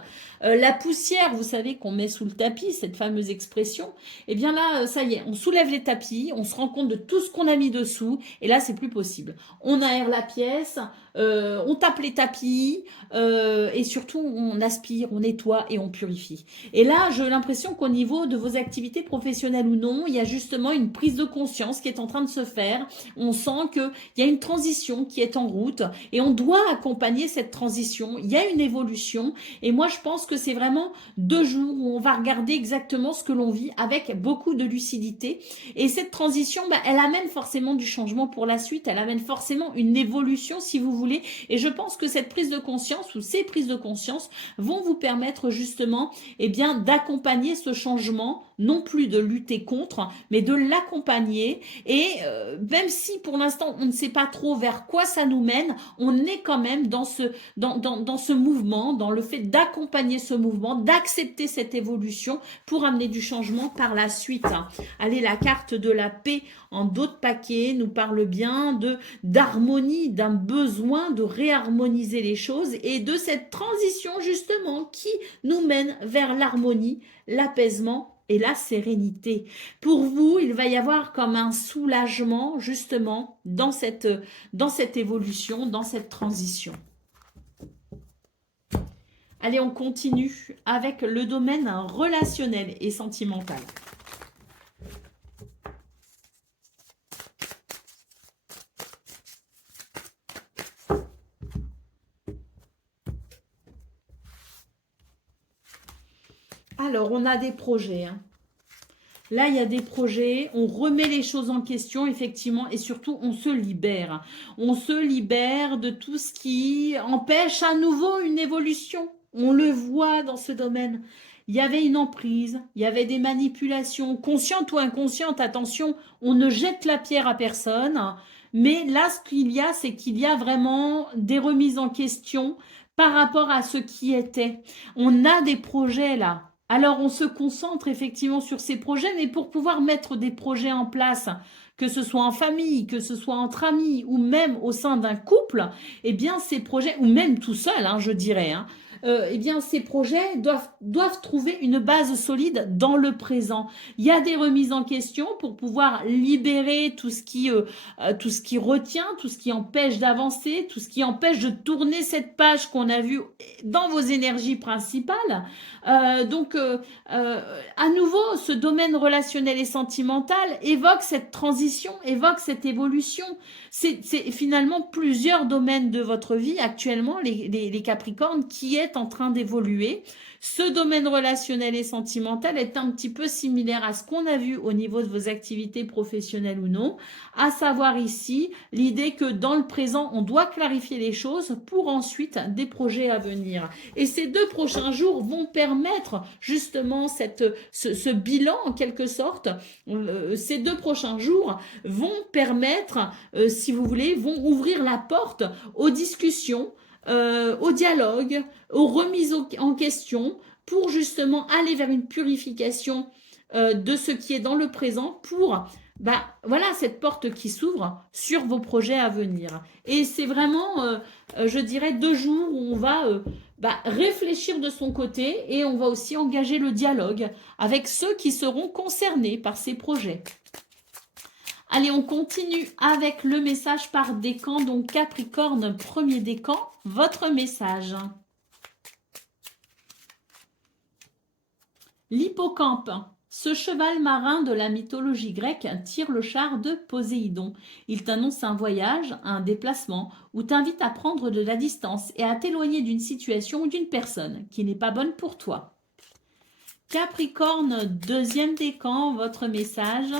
la poussière, vous savez, qu'on met sous le tapis, cette fameuse expression, eh bien là, ça y est, on soulève les tapis, on se rend compte de tout ce qu'on a mis dessous et là, c'est plus possible. On aère la pièce, on tape les tapis et surtout on aspire, on nettoie et on purifie. Et là, j'ai l'impression qu'au niveau de vos activités professionnelles ou non, il y a justement une prise de conscience qui est en train de se faire. On sent qu'il y a une transition qui est en route et on doit accompagner cette transition. Il y a une évolution et moi je pense que c'est vraiment 2 jours où on va regarder exactement ce que l'on vit avec beaucoup de lucidité. Et cette transition, elle amène forcément du changement pour la suite, elle amène forcément une évolution si vous voulez. Et je pense que cette prise de conscience ou ces prises de conscience vont vous permettre justement d'accompagner ce changement, non plus de lutter contre, mais de l'accompagner. Et même si pour l'instant on ne sait pas trop vers quoi ça nous mène, on est quand même dans ce mouvement, dans le fait d'accompagner ce mouvement, d'accepter cette évolution pour amener du changement par la suite. Allez, la carte de la paix en dos de paquet nous parle bien d'harmonie, d'un besoin de réharmoniser les choses et de cette transition justement qui nous mène vers l'harmonie, l'apaisement et la sérénité. Pour vous, il va y avoir comme un soulagement justement dans cette évolution, dans cette transition. Allez, on continue avec le domaine relationnel et sentimental. Alors, on a des projets. Là, il y a des projets, on remet les choses en question, effectivement, et surtout, on se libère. On se libère de tout ce qui empêche à nouveau une évolution. On le voit dans ce domaine. Il y avait une emprise, il y avait des manipulations, conscientes ou inconscientes, attention, on ne jette la pierre à personne. Mais là, ce qu'il y a, c'est qu'il y a vraiment des remises en question par rapport à ce qui était. On a des projets là. Alors, on se concentre effectivement sur ces projets, mais pour pouvoir mettre des projets en place, que ce soit en famille, que ce soit entre amis ou même au sein d'un couple, eh bien, ces projets, ou même tout seul, hein, je dirais, hein, eh bien, ces projets doivent trouver une base solide dans le présent. Il y a des remises en question pour pouvoir libérer tout ce qui retient, tout ce qui empêche d'avancer, tout ce qui empêche de tourner cette page qu'on a vue dans vos énergies principales. À nouveau, ce domaine relationnel et sentimental évoque cette transition, évoque cette évolution. C'est finalement plusieurs domaines de votre vie actuellement, les Capricornes, qui est en train d'évoluer. Ce domaine relationnel et sentimental est un petit peu similaire à ce qu'on a vu au niveau de vos activités professionnelles ou non, à savoir ici l'idée que dans le présent, on doit clarifier les choses pour ensuite des projets à venir. Et ces 2 prochains jours vont permettre justement ce bilan en quelque sorte. Ces 2 prochains jours vont permettre, si vous voulez, vont ouvrir la porte aux discussions, au dialogue, aux remises en question pour justement aller vers une purification de ce qui est dans le présent pour voilà cette porte qui s'ouvre sur vos projets à venir. Et c'est vraiment, je dirais, 2 jours où on va réfléchir de son côté et on va aussi engager le dialogue avec ceux qui seront concernés par ces projets. Allez, on continue avec le message par décan. Donc, Capricorne, premier décan, votre message. L'hippocampe. Ce cheval marin de la mythologie grecque tire le char de Poséidon. Il t'annonce un voyage, un déplacement, ou t'invite à prendre de la distance et à t'éloigner d'une situation ou d'une personne qui n'est pas bonne pour toi. Capricorne, deuxième décan, votre message.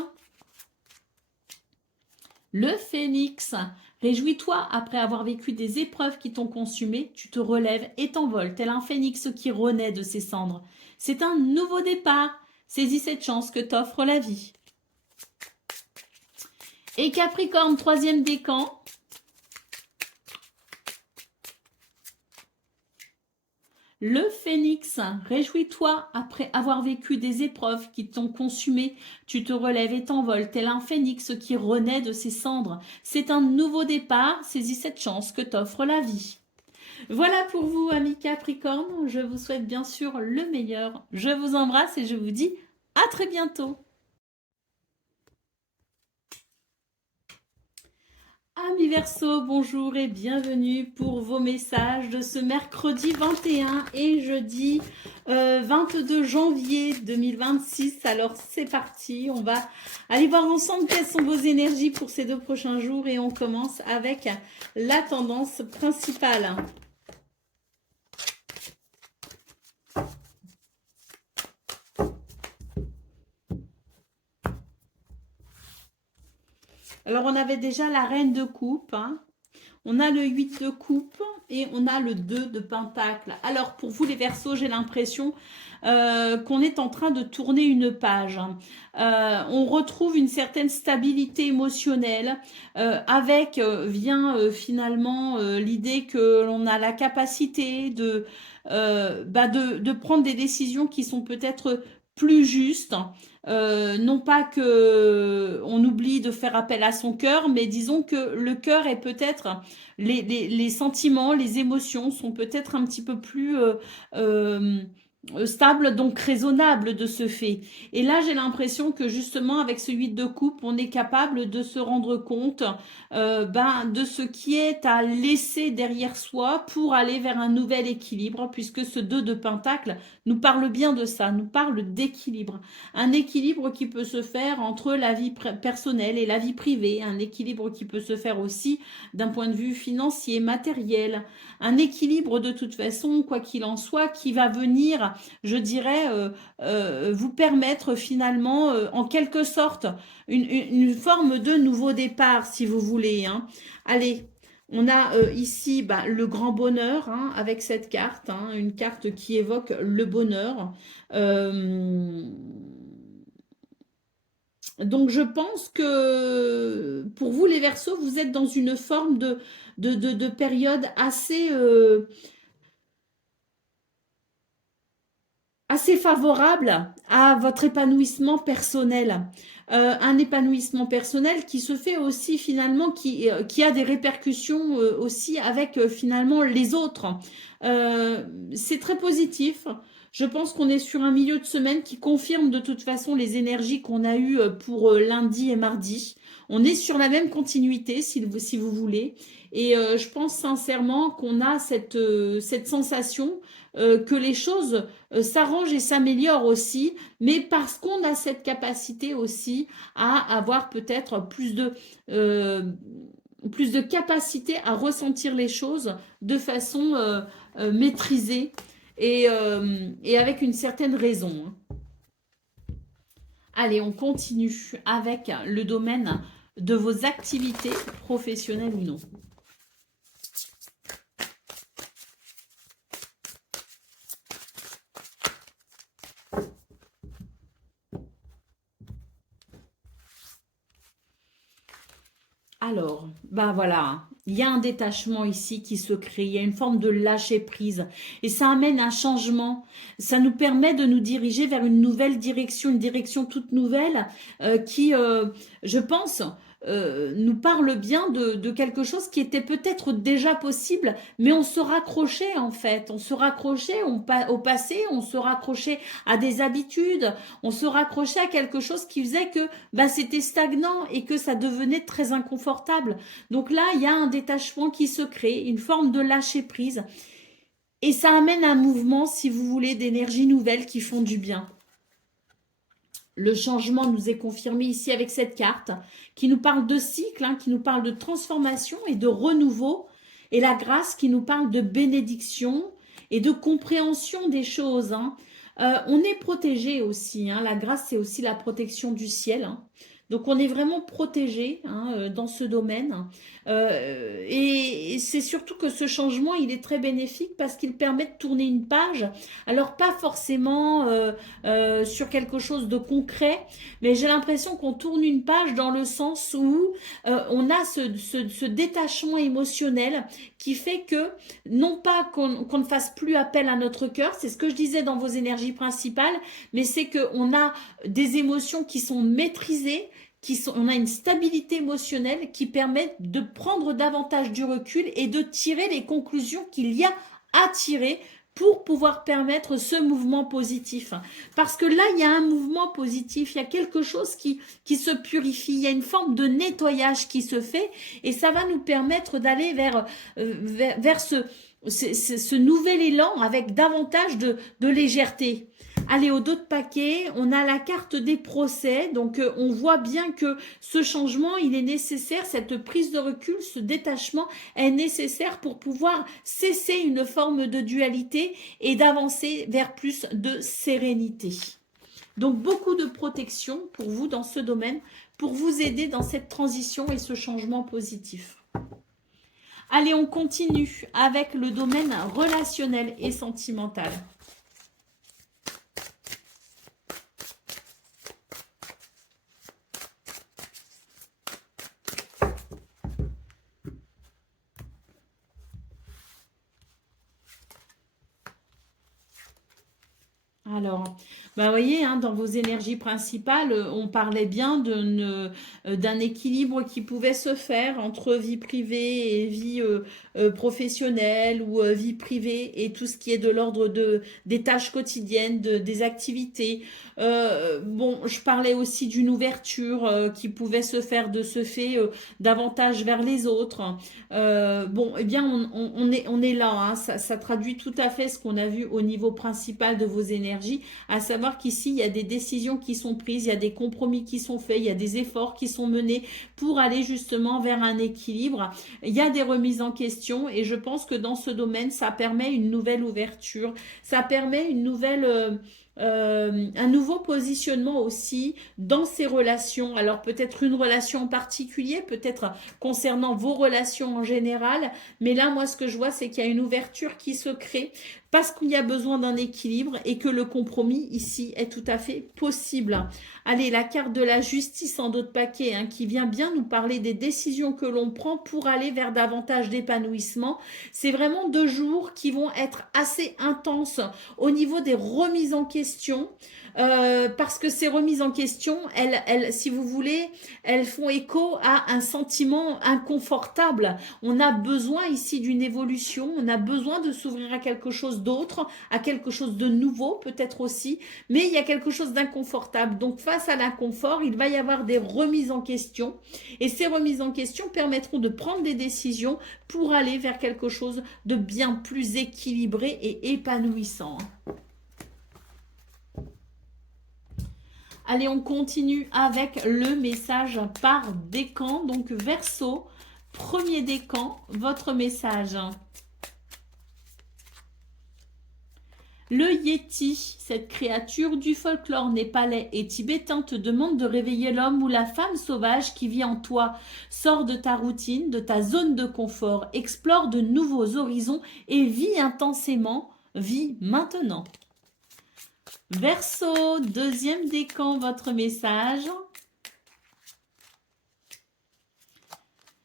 Le phénix, réjouis-toi après avoir vécu des épreuves qui t'ont consumé, tu te relèves et t'envoles, tel un phénix qui renaît de ses cendres. C'est un nouveau départ, saisis cette chance que t'offre la vie. Et Capricorne, troisième décan. Le phénix, réjouis-toi après avoir vécu des épreuves qui t'ont consumé. Tu te relèves et t'envoles, tel un phénix qui renaît de ses cendres. C'est un nouveau départ, saisis cette chance que t'offre la vie. Voilà pour vous, amis Capricorne. Je vous souhaite bien sûr le meilleur. Je vous embrasse et je vous dis à très bientôt. Amis Verseau, bonjour et bienvenue pour vos messages de ce mercredi 21 et jeudi 22 janvier 2026. Alors c'est parti, on va aller voir ensemble quelles sont vos énergies pour ces 2 prochains jours et on commence avec la tendance principale. Alors, on avait déjà la reine de coupe, hein. On a le 8 de coupe et on a le 2 de pentacle. Alors, pour vous les Verseaux, j'ai l'impression qu'on est en train de tourner une page. On retrouve une certaine stabilité émotionnelle. Avec vient finalement l'idée que l'on a la capacité de prendre des décisions qui sont peut-être plus justes. Non pas que on oublie de faire appel à son cœur, mais disons que le cœur est peut-être, les sentiments, les émotions sont peut-être un petit peu plus stable, donc raisonnable de ce fait. Et là, j'ai l'impression que justement, avec ce 8 de coupe, on est capable de se rendre compte de ce qui est à laisser derrière soi pour aller vers un nouvel équilibre, puisque ce 2 de pentacle nous parle bien de ça, nous parle d'équilibre. Un équilibre qui peut se faire entre la vie personnelle et la vie privée, un équilibre qui peut se faire aussi d'un point de vue financier, matériel, un équilibre de toute façon, quoi qu'il en soit, qui va venir, je dirais, vous permettre finalement, en quelque sorte, une forme de nouveau départ, si vous voulez. Hein. Allez, on a ici le grand bonheur hein, avec cette carte, hein, une carte qui évoque le bonheur. Donc je pense que pour vous les Verseaux, vous êtes dans une forme de période assez favorable à votre épanouissement personnel. Un épanouissement personnel qui se fait aussi finalement, qui a des répercussions aussi avec finalement les autres. C'est très positif. Je pense qu'on est sur un milieu de semaine qui confirme de toute façon les énergies qu'on a eues pour lundi et mardi. On est sur la même continuité, si vous voulez. Et je pense sincèrement qu'on a cette sensation que les choses s'arrangent et s'améliorent aussi, mais parce qu'on a cette capacité aussi à avoir peut-être plus de capacité à ressentir les choses de façon maîtrisée et avec une certaine raison. Hein. Allez, on continue avec le domaine de vos activités professionnelles ou non. Alors, voilà, il y a un détachement ici qui se crée, il y a une forme de lâcher prise et ça amène un changement. Ça nous permet de nous diriger vers une nouvelle direction, une direction toute nouvelle qui, je pense, nous parle bien de quelque chose qui était peut-être déjà possible, mais on se raccrochait en fait, on se raccrochait au passé, on se raccrochait à des habitudes, on se raccrochait à quelque chose qui faisait que c'était stagnant et que ça devenait très inconfortable. Donc là, il y a un détachement qui se crée, une forme de lâcher prise. Et ça amène un mouvement, si vous voulez, d'énergies nouvelles qui font du bien. Le changement nous est confirmé ici avec cette carte qui nous parle de cycle, hein, qui nous parle de transformation et de renouveau. Et la grâce qui nous parle de bénédiction et de compréhension des choses. Hein. On est protégé aussi. Hein. La grâce, c'est aussi la protection du ciel. Hein. Donc on est vraiment protégé hein, dans ce domaine. Et c'est surtout que ce changement, il est très bénéfique parce qu'il permet de tourner une page. Alors pas forcément sur quelque chose de concret, mais j'ai l'impression qu'on tourne une page dans le sens où on a ce détachement émotionnel qui fait que non pas qu'on ne fasse plus appel à notre cœur, c'est ce que je disais dans vos énergies principales, mais c'est qu'on a des émotions qui sont maîtrisées, on a une stabilité émotionnelle qui permet de prendre davantage du recul et de tirer les conclusions qu'il y a à tirer pour pouvoir permettre ce mouvement positif. Parce que là, il y a un mouvement positif, il y a quelque chose qui se purifie, il y a une forme de nettoyage qui se fait et ça va nous permettre d'aller vers ce nouvel élan avec davantage de légèreté. Allez, au dos de paquet, on a la carte des procès. Donc, on voit bien que ce changement, il est nécessaire. Cette prise de recul, ce détachement est nécessaire pour pouvoir cesser une forme de dualité et d'avancer vers plus de sérénité. Donc, beaucoup de protection pour vous dans ce domaine, pour vous aider dans cette transition et ce changement positif. Allez, on continue avec le domaine relationnel et sentimental. Alors, bah, vous voyez, hein, dans vos énergies principales, on parlait bien d'un équilibre qui pouvait se faire entre vie privée et vie professionnelle ou vie privée et tout ce qui est de l'ordre des tâches quotidiennes, des activités. Bon, je parlais aussi d'une ouverture qui pouvait se faire de ce fait davantage vers les autres. Bon, eh bien, on est là, hein, ça traduit tout à fait ce qu'on a vu au niveau principal de vos énergies, à savoir qu'ici, il y a des décisions qui sont prises, il y a des compromis qui sont faits, il y a des efforts qui sont menés pour aller justement vers un équilibre. Il y a des remises en question et je pense que dans ce domaine, ça permet une nouvelle ouverture, ça permet une nouvelle... un nouveau positionnement aussi dans ces relations. Alors peut-être une relation en particulier, peut-être concernant vos relations en général, mais là, moi, ce que je vois, c'est qu'il y a une ouverture qui se crée parce qu'il y a besoin d'un équilibre et que le compromis ici est tout à fait possible. Allez, la carte de la justice en d'autres paquets, hein, qui vient bien nous parler des décisions que l'on prend pour aller vers davantage d'épanouissement. C'est vraiment 2 jours qui vont être assez intenses au niveau des remises en question. Parce que ces remises en question, si vous voulez, elles font écho à un sentiment inconfortable. On a besoin ici d'une évolution, on a besoin de s'ouvrir à quelque chose d'autre, à quelque chose de nouveau peut-être aussi, mais il y a quelque chose d'inconfortable. Donc face à l'inconfort, il va y avoir des remises en question et ces remises en question permettront de prendre des décisions pour aller vers quelque chose de bien plus équilibré et épanouissant. Allez, on continue avec le message par décan. Donc, Verseau, premier décan, votre message. Le Yéti, cette créature du folklore népalais et tibétain, te demande de réveiller l'homme ou la femme sauvage qui vit en toi. Sors de ta routine, de ta zone de confort, explore de nouveaux horizons et vis intensément, vis maintenant. Verseau, deuxième décan, votre message.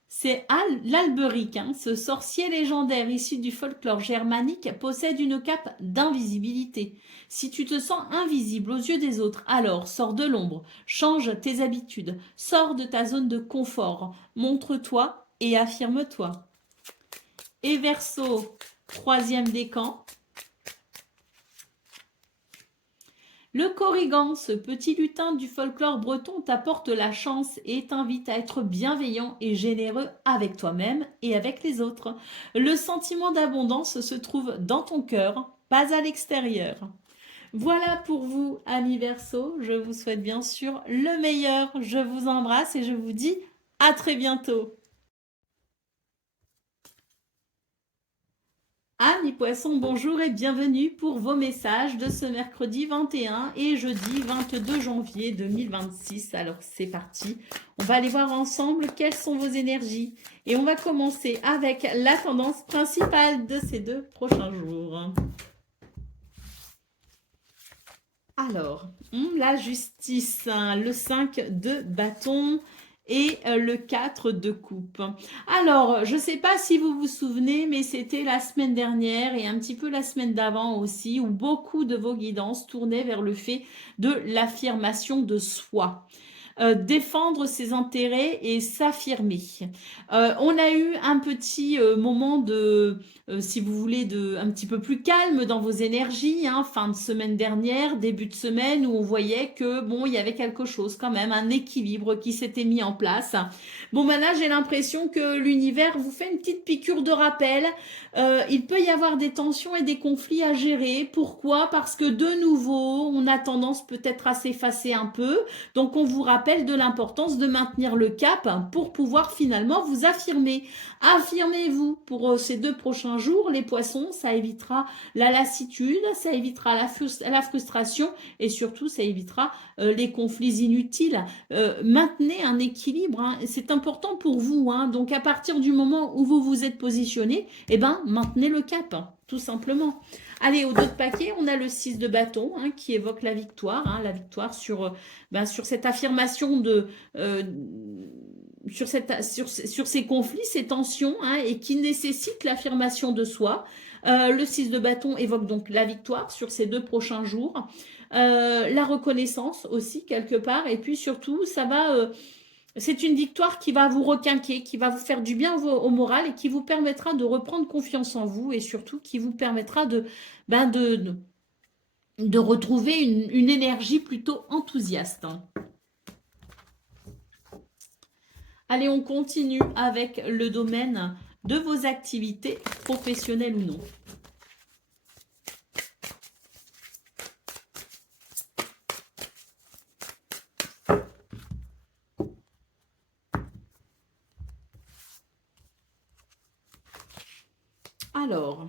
C'est l'Alberic, hein, ce sorcier légendaire issu du folklore germanique possède une cape d'invisibilité. Si tu te sens invisible aux yeux des autres, alors sors de l'ombre, change tes habitudes, sors de ta zone de confort, montre-toi et affirme-toi. Et Verseau, troisième décan. Le Corrigan, ce petit lutin du folklore breton, t'apporte la chance et t'invite à être bienveillant et généreux avec toi-même et avec les autres. Le sentiment d'abondance se trouve dans ton cœur, pas à l'extérieur. Voilà pour vous, amis Verseau. Je vous souhaite bien sûr le meilleur. Je vous embrasse et je vous dis à très bientôt. Amis poissons, bonjour et bienvenue pour vos messages de ce mercredi 21 et jeudi 22 janvier 2026. Alors c'est parti, on va aller voir ensemble quelles sont vos énergies et on va commencer avec la tendance principale de ces 2 prochains jours. Alors, la justice, le 5 de bâton et le 4 de coupe. Alors, je ne sais pas si vous vous souvenez, mais c'était la semaine dernière et un petit peu la semaine d'avant aussi, où beaucoup de vos guidances tournaient vers le fait de l'affirmation de soi. Défendre ses intérêts et s'affirmer. On a eu un petit moment de, si vous voulez, un petit peu plus calme dans vos énergies, hein, fin de semaine dernière, début de semaine, où on voyait que bon, il y avait quelque chose quand même, un équilibre qui s'était mis en place. Bon, ben là, j'ai l'impression que l'univers vous fait une petite piqûre de rappel. Il peut y avoir des tensions et des conflits à gérer. Pourquoi? Parce que de nouveau, on a tendance peut-être à s'effacer un peu. Donc, on vous rappelle de l'importance de maintenir le cap pour pouvoir finalement vous affirmer. Affirmez-vous pour ces 2 prochains jours, les poissons, ça évitera la lassitude, ça évitera la frustration et surtout, ça évitera les conflits inutiles. Maintenez un équilibre, hein. C'est important pour vous, hein. Donc, à partir du moment où vous vous êtes positionné, eh ben, maintenez le cap, hein, tout simplement. Allez, au dos de paquet, on a le 6 de bâton, hein, qui évoque la victoire, hein, la victoire sur cette affirmation de... sur ces conflits, ces tensions, hein, et qui nécessitent l'affirmation de soi. Le 6 de bâton évoque donc la victoire sur ces 2 prochains jours. La reconnaissance aussi, quelque part. Et puis surtout, ça va... c'est une victoire qui va vous requinquer, qui va vous faire du bien au moral et qui vous permettra de reprendre confiance en vous et surtout qui vous permettra de retrouver une énergie plutôt enthousiaste. Allez, on continue avec le domaine de vos activités professionnelles ou non. Alors,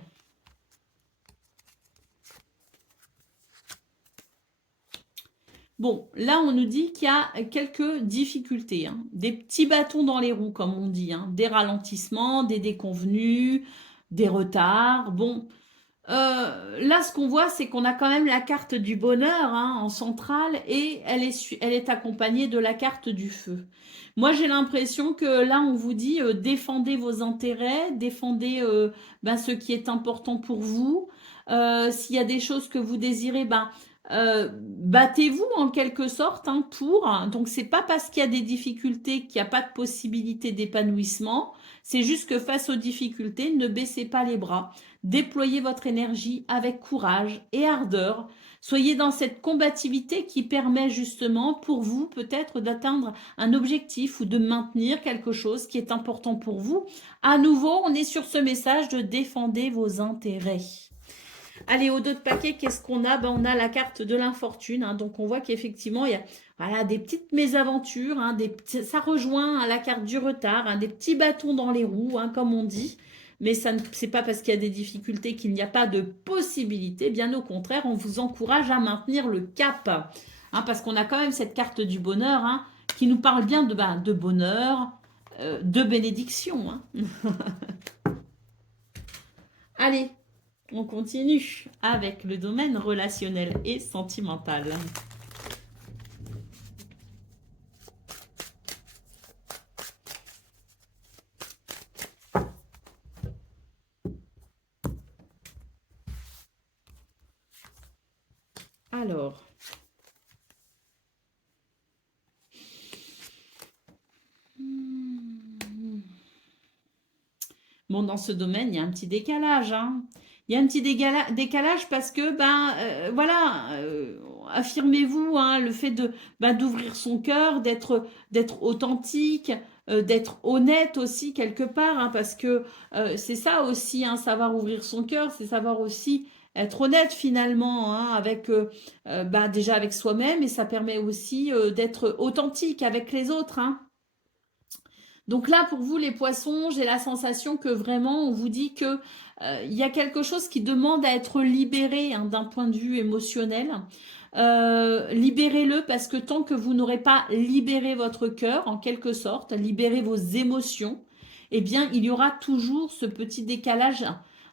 bon, là, on nous dit qu'il y a quelques difficultés, hein, des petits bâtons dans les roues, comme on dit, hein, des ralentissements, des déconvenus, des retards. Bon, là, ce qu'on voit, c'est qu'on a quand même la carte du bonheur hein, en centrale et elle est accompagnée de la carte du feu. Moi, j'ai l'impression que là, on vous dit défendez vos intérêts, défendez ce qui est important pour vous. S'il y a des choses que vous désirez, battez-vous en quelque sorte hein, pour. Donc, c'est pas parce qu'il y a des difficultés qu'il n'y a pas de possibilité d'épanouissement. C'est juste que face aux difficultés, ne baissez pas les bras. Déployez votre énergie avec courage et ardeur. Soyez dans cette combativité qui permet justement pour vous peut-être d'atteindre un objectif ou de maintenir quelque chose qui est important pour vous. À nouveau, on est sur ce message de défendez vos intérêts. Allez, au dos de paquet, qu'est-ce qu'on a? On a la carte de l'infortune. Hein, donc, on voit qu'effectivement, il y a voilà, des petites mésaventures. Hein, ça rejoint hein, la carte du retard, hein, des petits bâtons dans les roues, hein, comme on dit. Mais ce n'est pas parce qu'il y a des difficultés qu'il n'y a pas de possibilité. Bien au contraire, on vous encourage à maintenir le cap. Hein, parce qu'on a quand même cette carte du bonheur hein, qui nous parle bien de bonheur, de bénédiction. Hein. Allez, on continue avec le domaine relationnel et sentimental. Alors, bon, dans ce domaine, il y a un petit décalage. Hein. Il y a un petit décalage parce que, affirmez-vous, hein, le fait d'ouvrir son cœur, d'être authentique, d'être honnête aussi quelque part, hein, parce que c'est ça aussi, hein, savoir ouvrir son cœur, c'est savoir aussi être honnête finalement, hein, avec déjà avec soi-même et ça permet aussi d'être authentique avec les autres, hein. Donc là, pour vous, les poissons, j'ai la sensation que vraiment, on vous dit que il y a quelque chose qui demande à être libéré hein, d'un point de vue émotionnel. Libérez-le parce que tant que vous n'aurez pas libéré votre cœur, en quelque sorte, libéré vos émotions, eh bien, il y aura toujours ce petit décalage,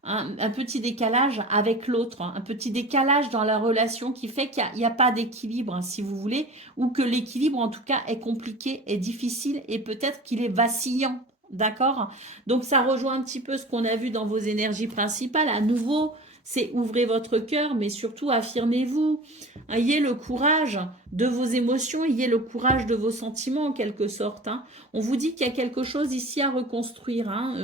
un petit décalage avec l'autre, hein, un petit décalage dans la relation qui fait qu'il n'y a pas d'équilibre, hein, si vous voulez, ou que l'équilibre, en tout cas, est compliqué, est difficile et peut-être qu'il est vacillant. D'accord? Donc, ça rejoint un petit peu ce qu'on a vu dans vos énergies principales. À nouveau, c'est ouvrez votre cœur, mais surtout affirmez-vous. Ayez le courage de vos émotions, ayez le courage de vos sentiments en quelque sorte. Hein. On vous dit qu'il y a quelque chose ici à reconstruire, hein,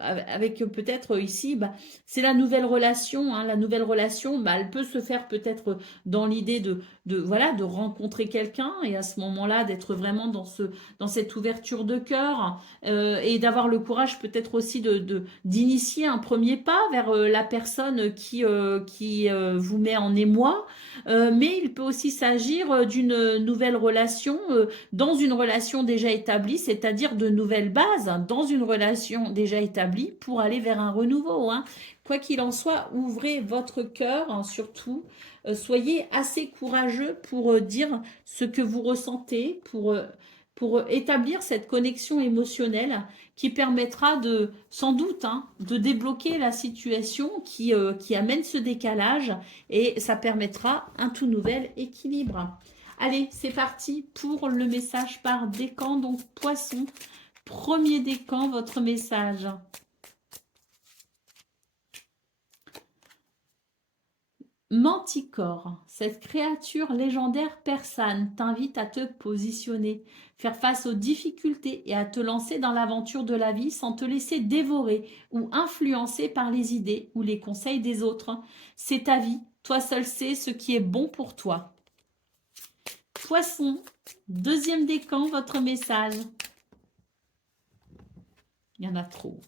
avec peut-être ici, c'est la nouvelle relation. Hein. La nouvelle relation, elle peut se faire peut-être dans l'idée de rencontrer quelqu'un et à ce moment-là d'être vraiment dans cette ouverture de cœur et d'avoir le courage peut-être aussi d'initier un premier pas vers la personne qui vous met en émoi. Mais il peut aussi s'agir d'une nouvelle relation dans une relation déjà établie, c'est-à-dire de nouvelles bases dans une relation déjà établie pour aller vers un renouveau. Hein. Quoi qu'il en soit, ouvrez votre cœur, hein, surtout. Soyez assez courageux pour dire ce que vous ressentez, pour établir cette connexion émotionnelle qui permettra sans doute, hein, de débloquer la situation qui amène ce décalage et ça permettra un tout nouvel équilibre. Allez, c'est parti pour le message par décan, donc poisson. Premier décan, votre message. Manticore, cette créature légendaire persane t'invite à te positionner, faire face aux difficultés et à te lancer dans l'aventure de la vie sans te laisser dévorer ou influencer par les idées ou les conseils des autres. C'est ta vie, toi seul sais ce qui est bon pour toi. Poisson, deuxième décan, votre message. Il y en a trop.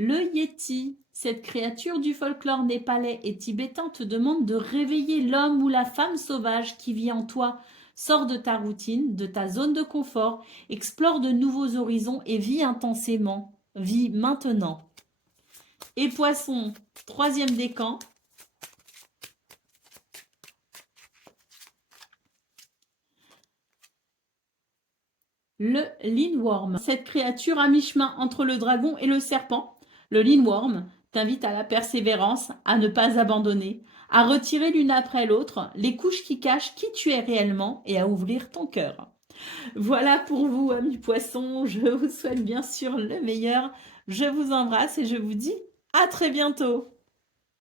Le Yéti, cette créature du folklore népalais et tibétain te demande de réveiller l'homme ou la femme sauvage qui vit en toi. Sors de ta routine, de ta zone de confort, explore de nouveaux horizons et vis intensément. Vis maintenant. Et Poisson, troisième décan. Le Lindworm, cette créature à mi-chemin entre le dragon et le serpent. Le Lindworm t'invite à la persévérance, à ne pas abandonner, à retirer l'une après l'autre les couches qui cachent qui tu es réellement et à ouvrir ton cœur. Voilà pour vous, amis poissons. Je vous souhaite bien sûr le meilleur. Je vous embrasse et je vous dis à très bientôt.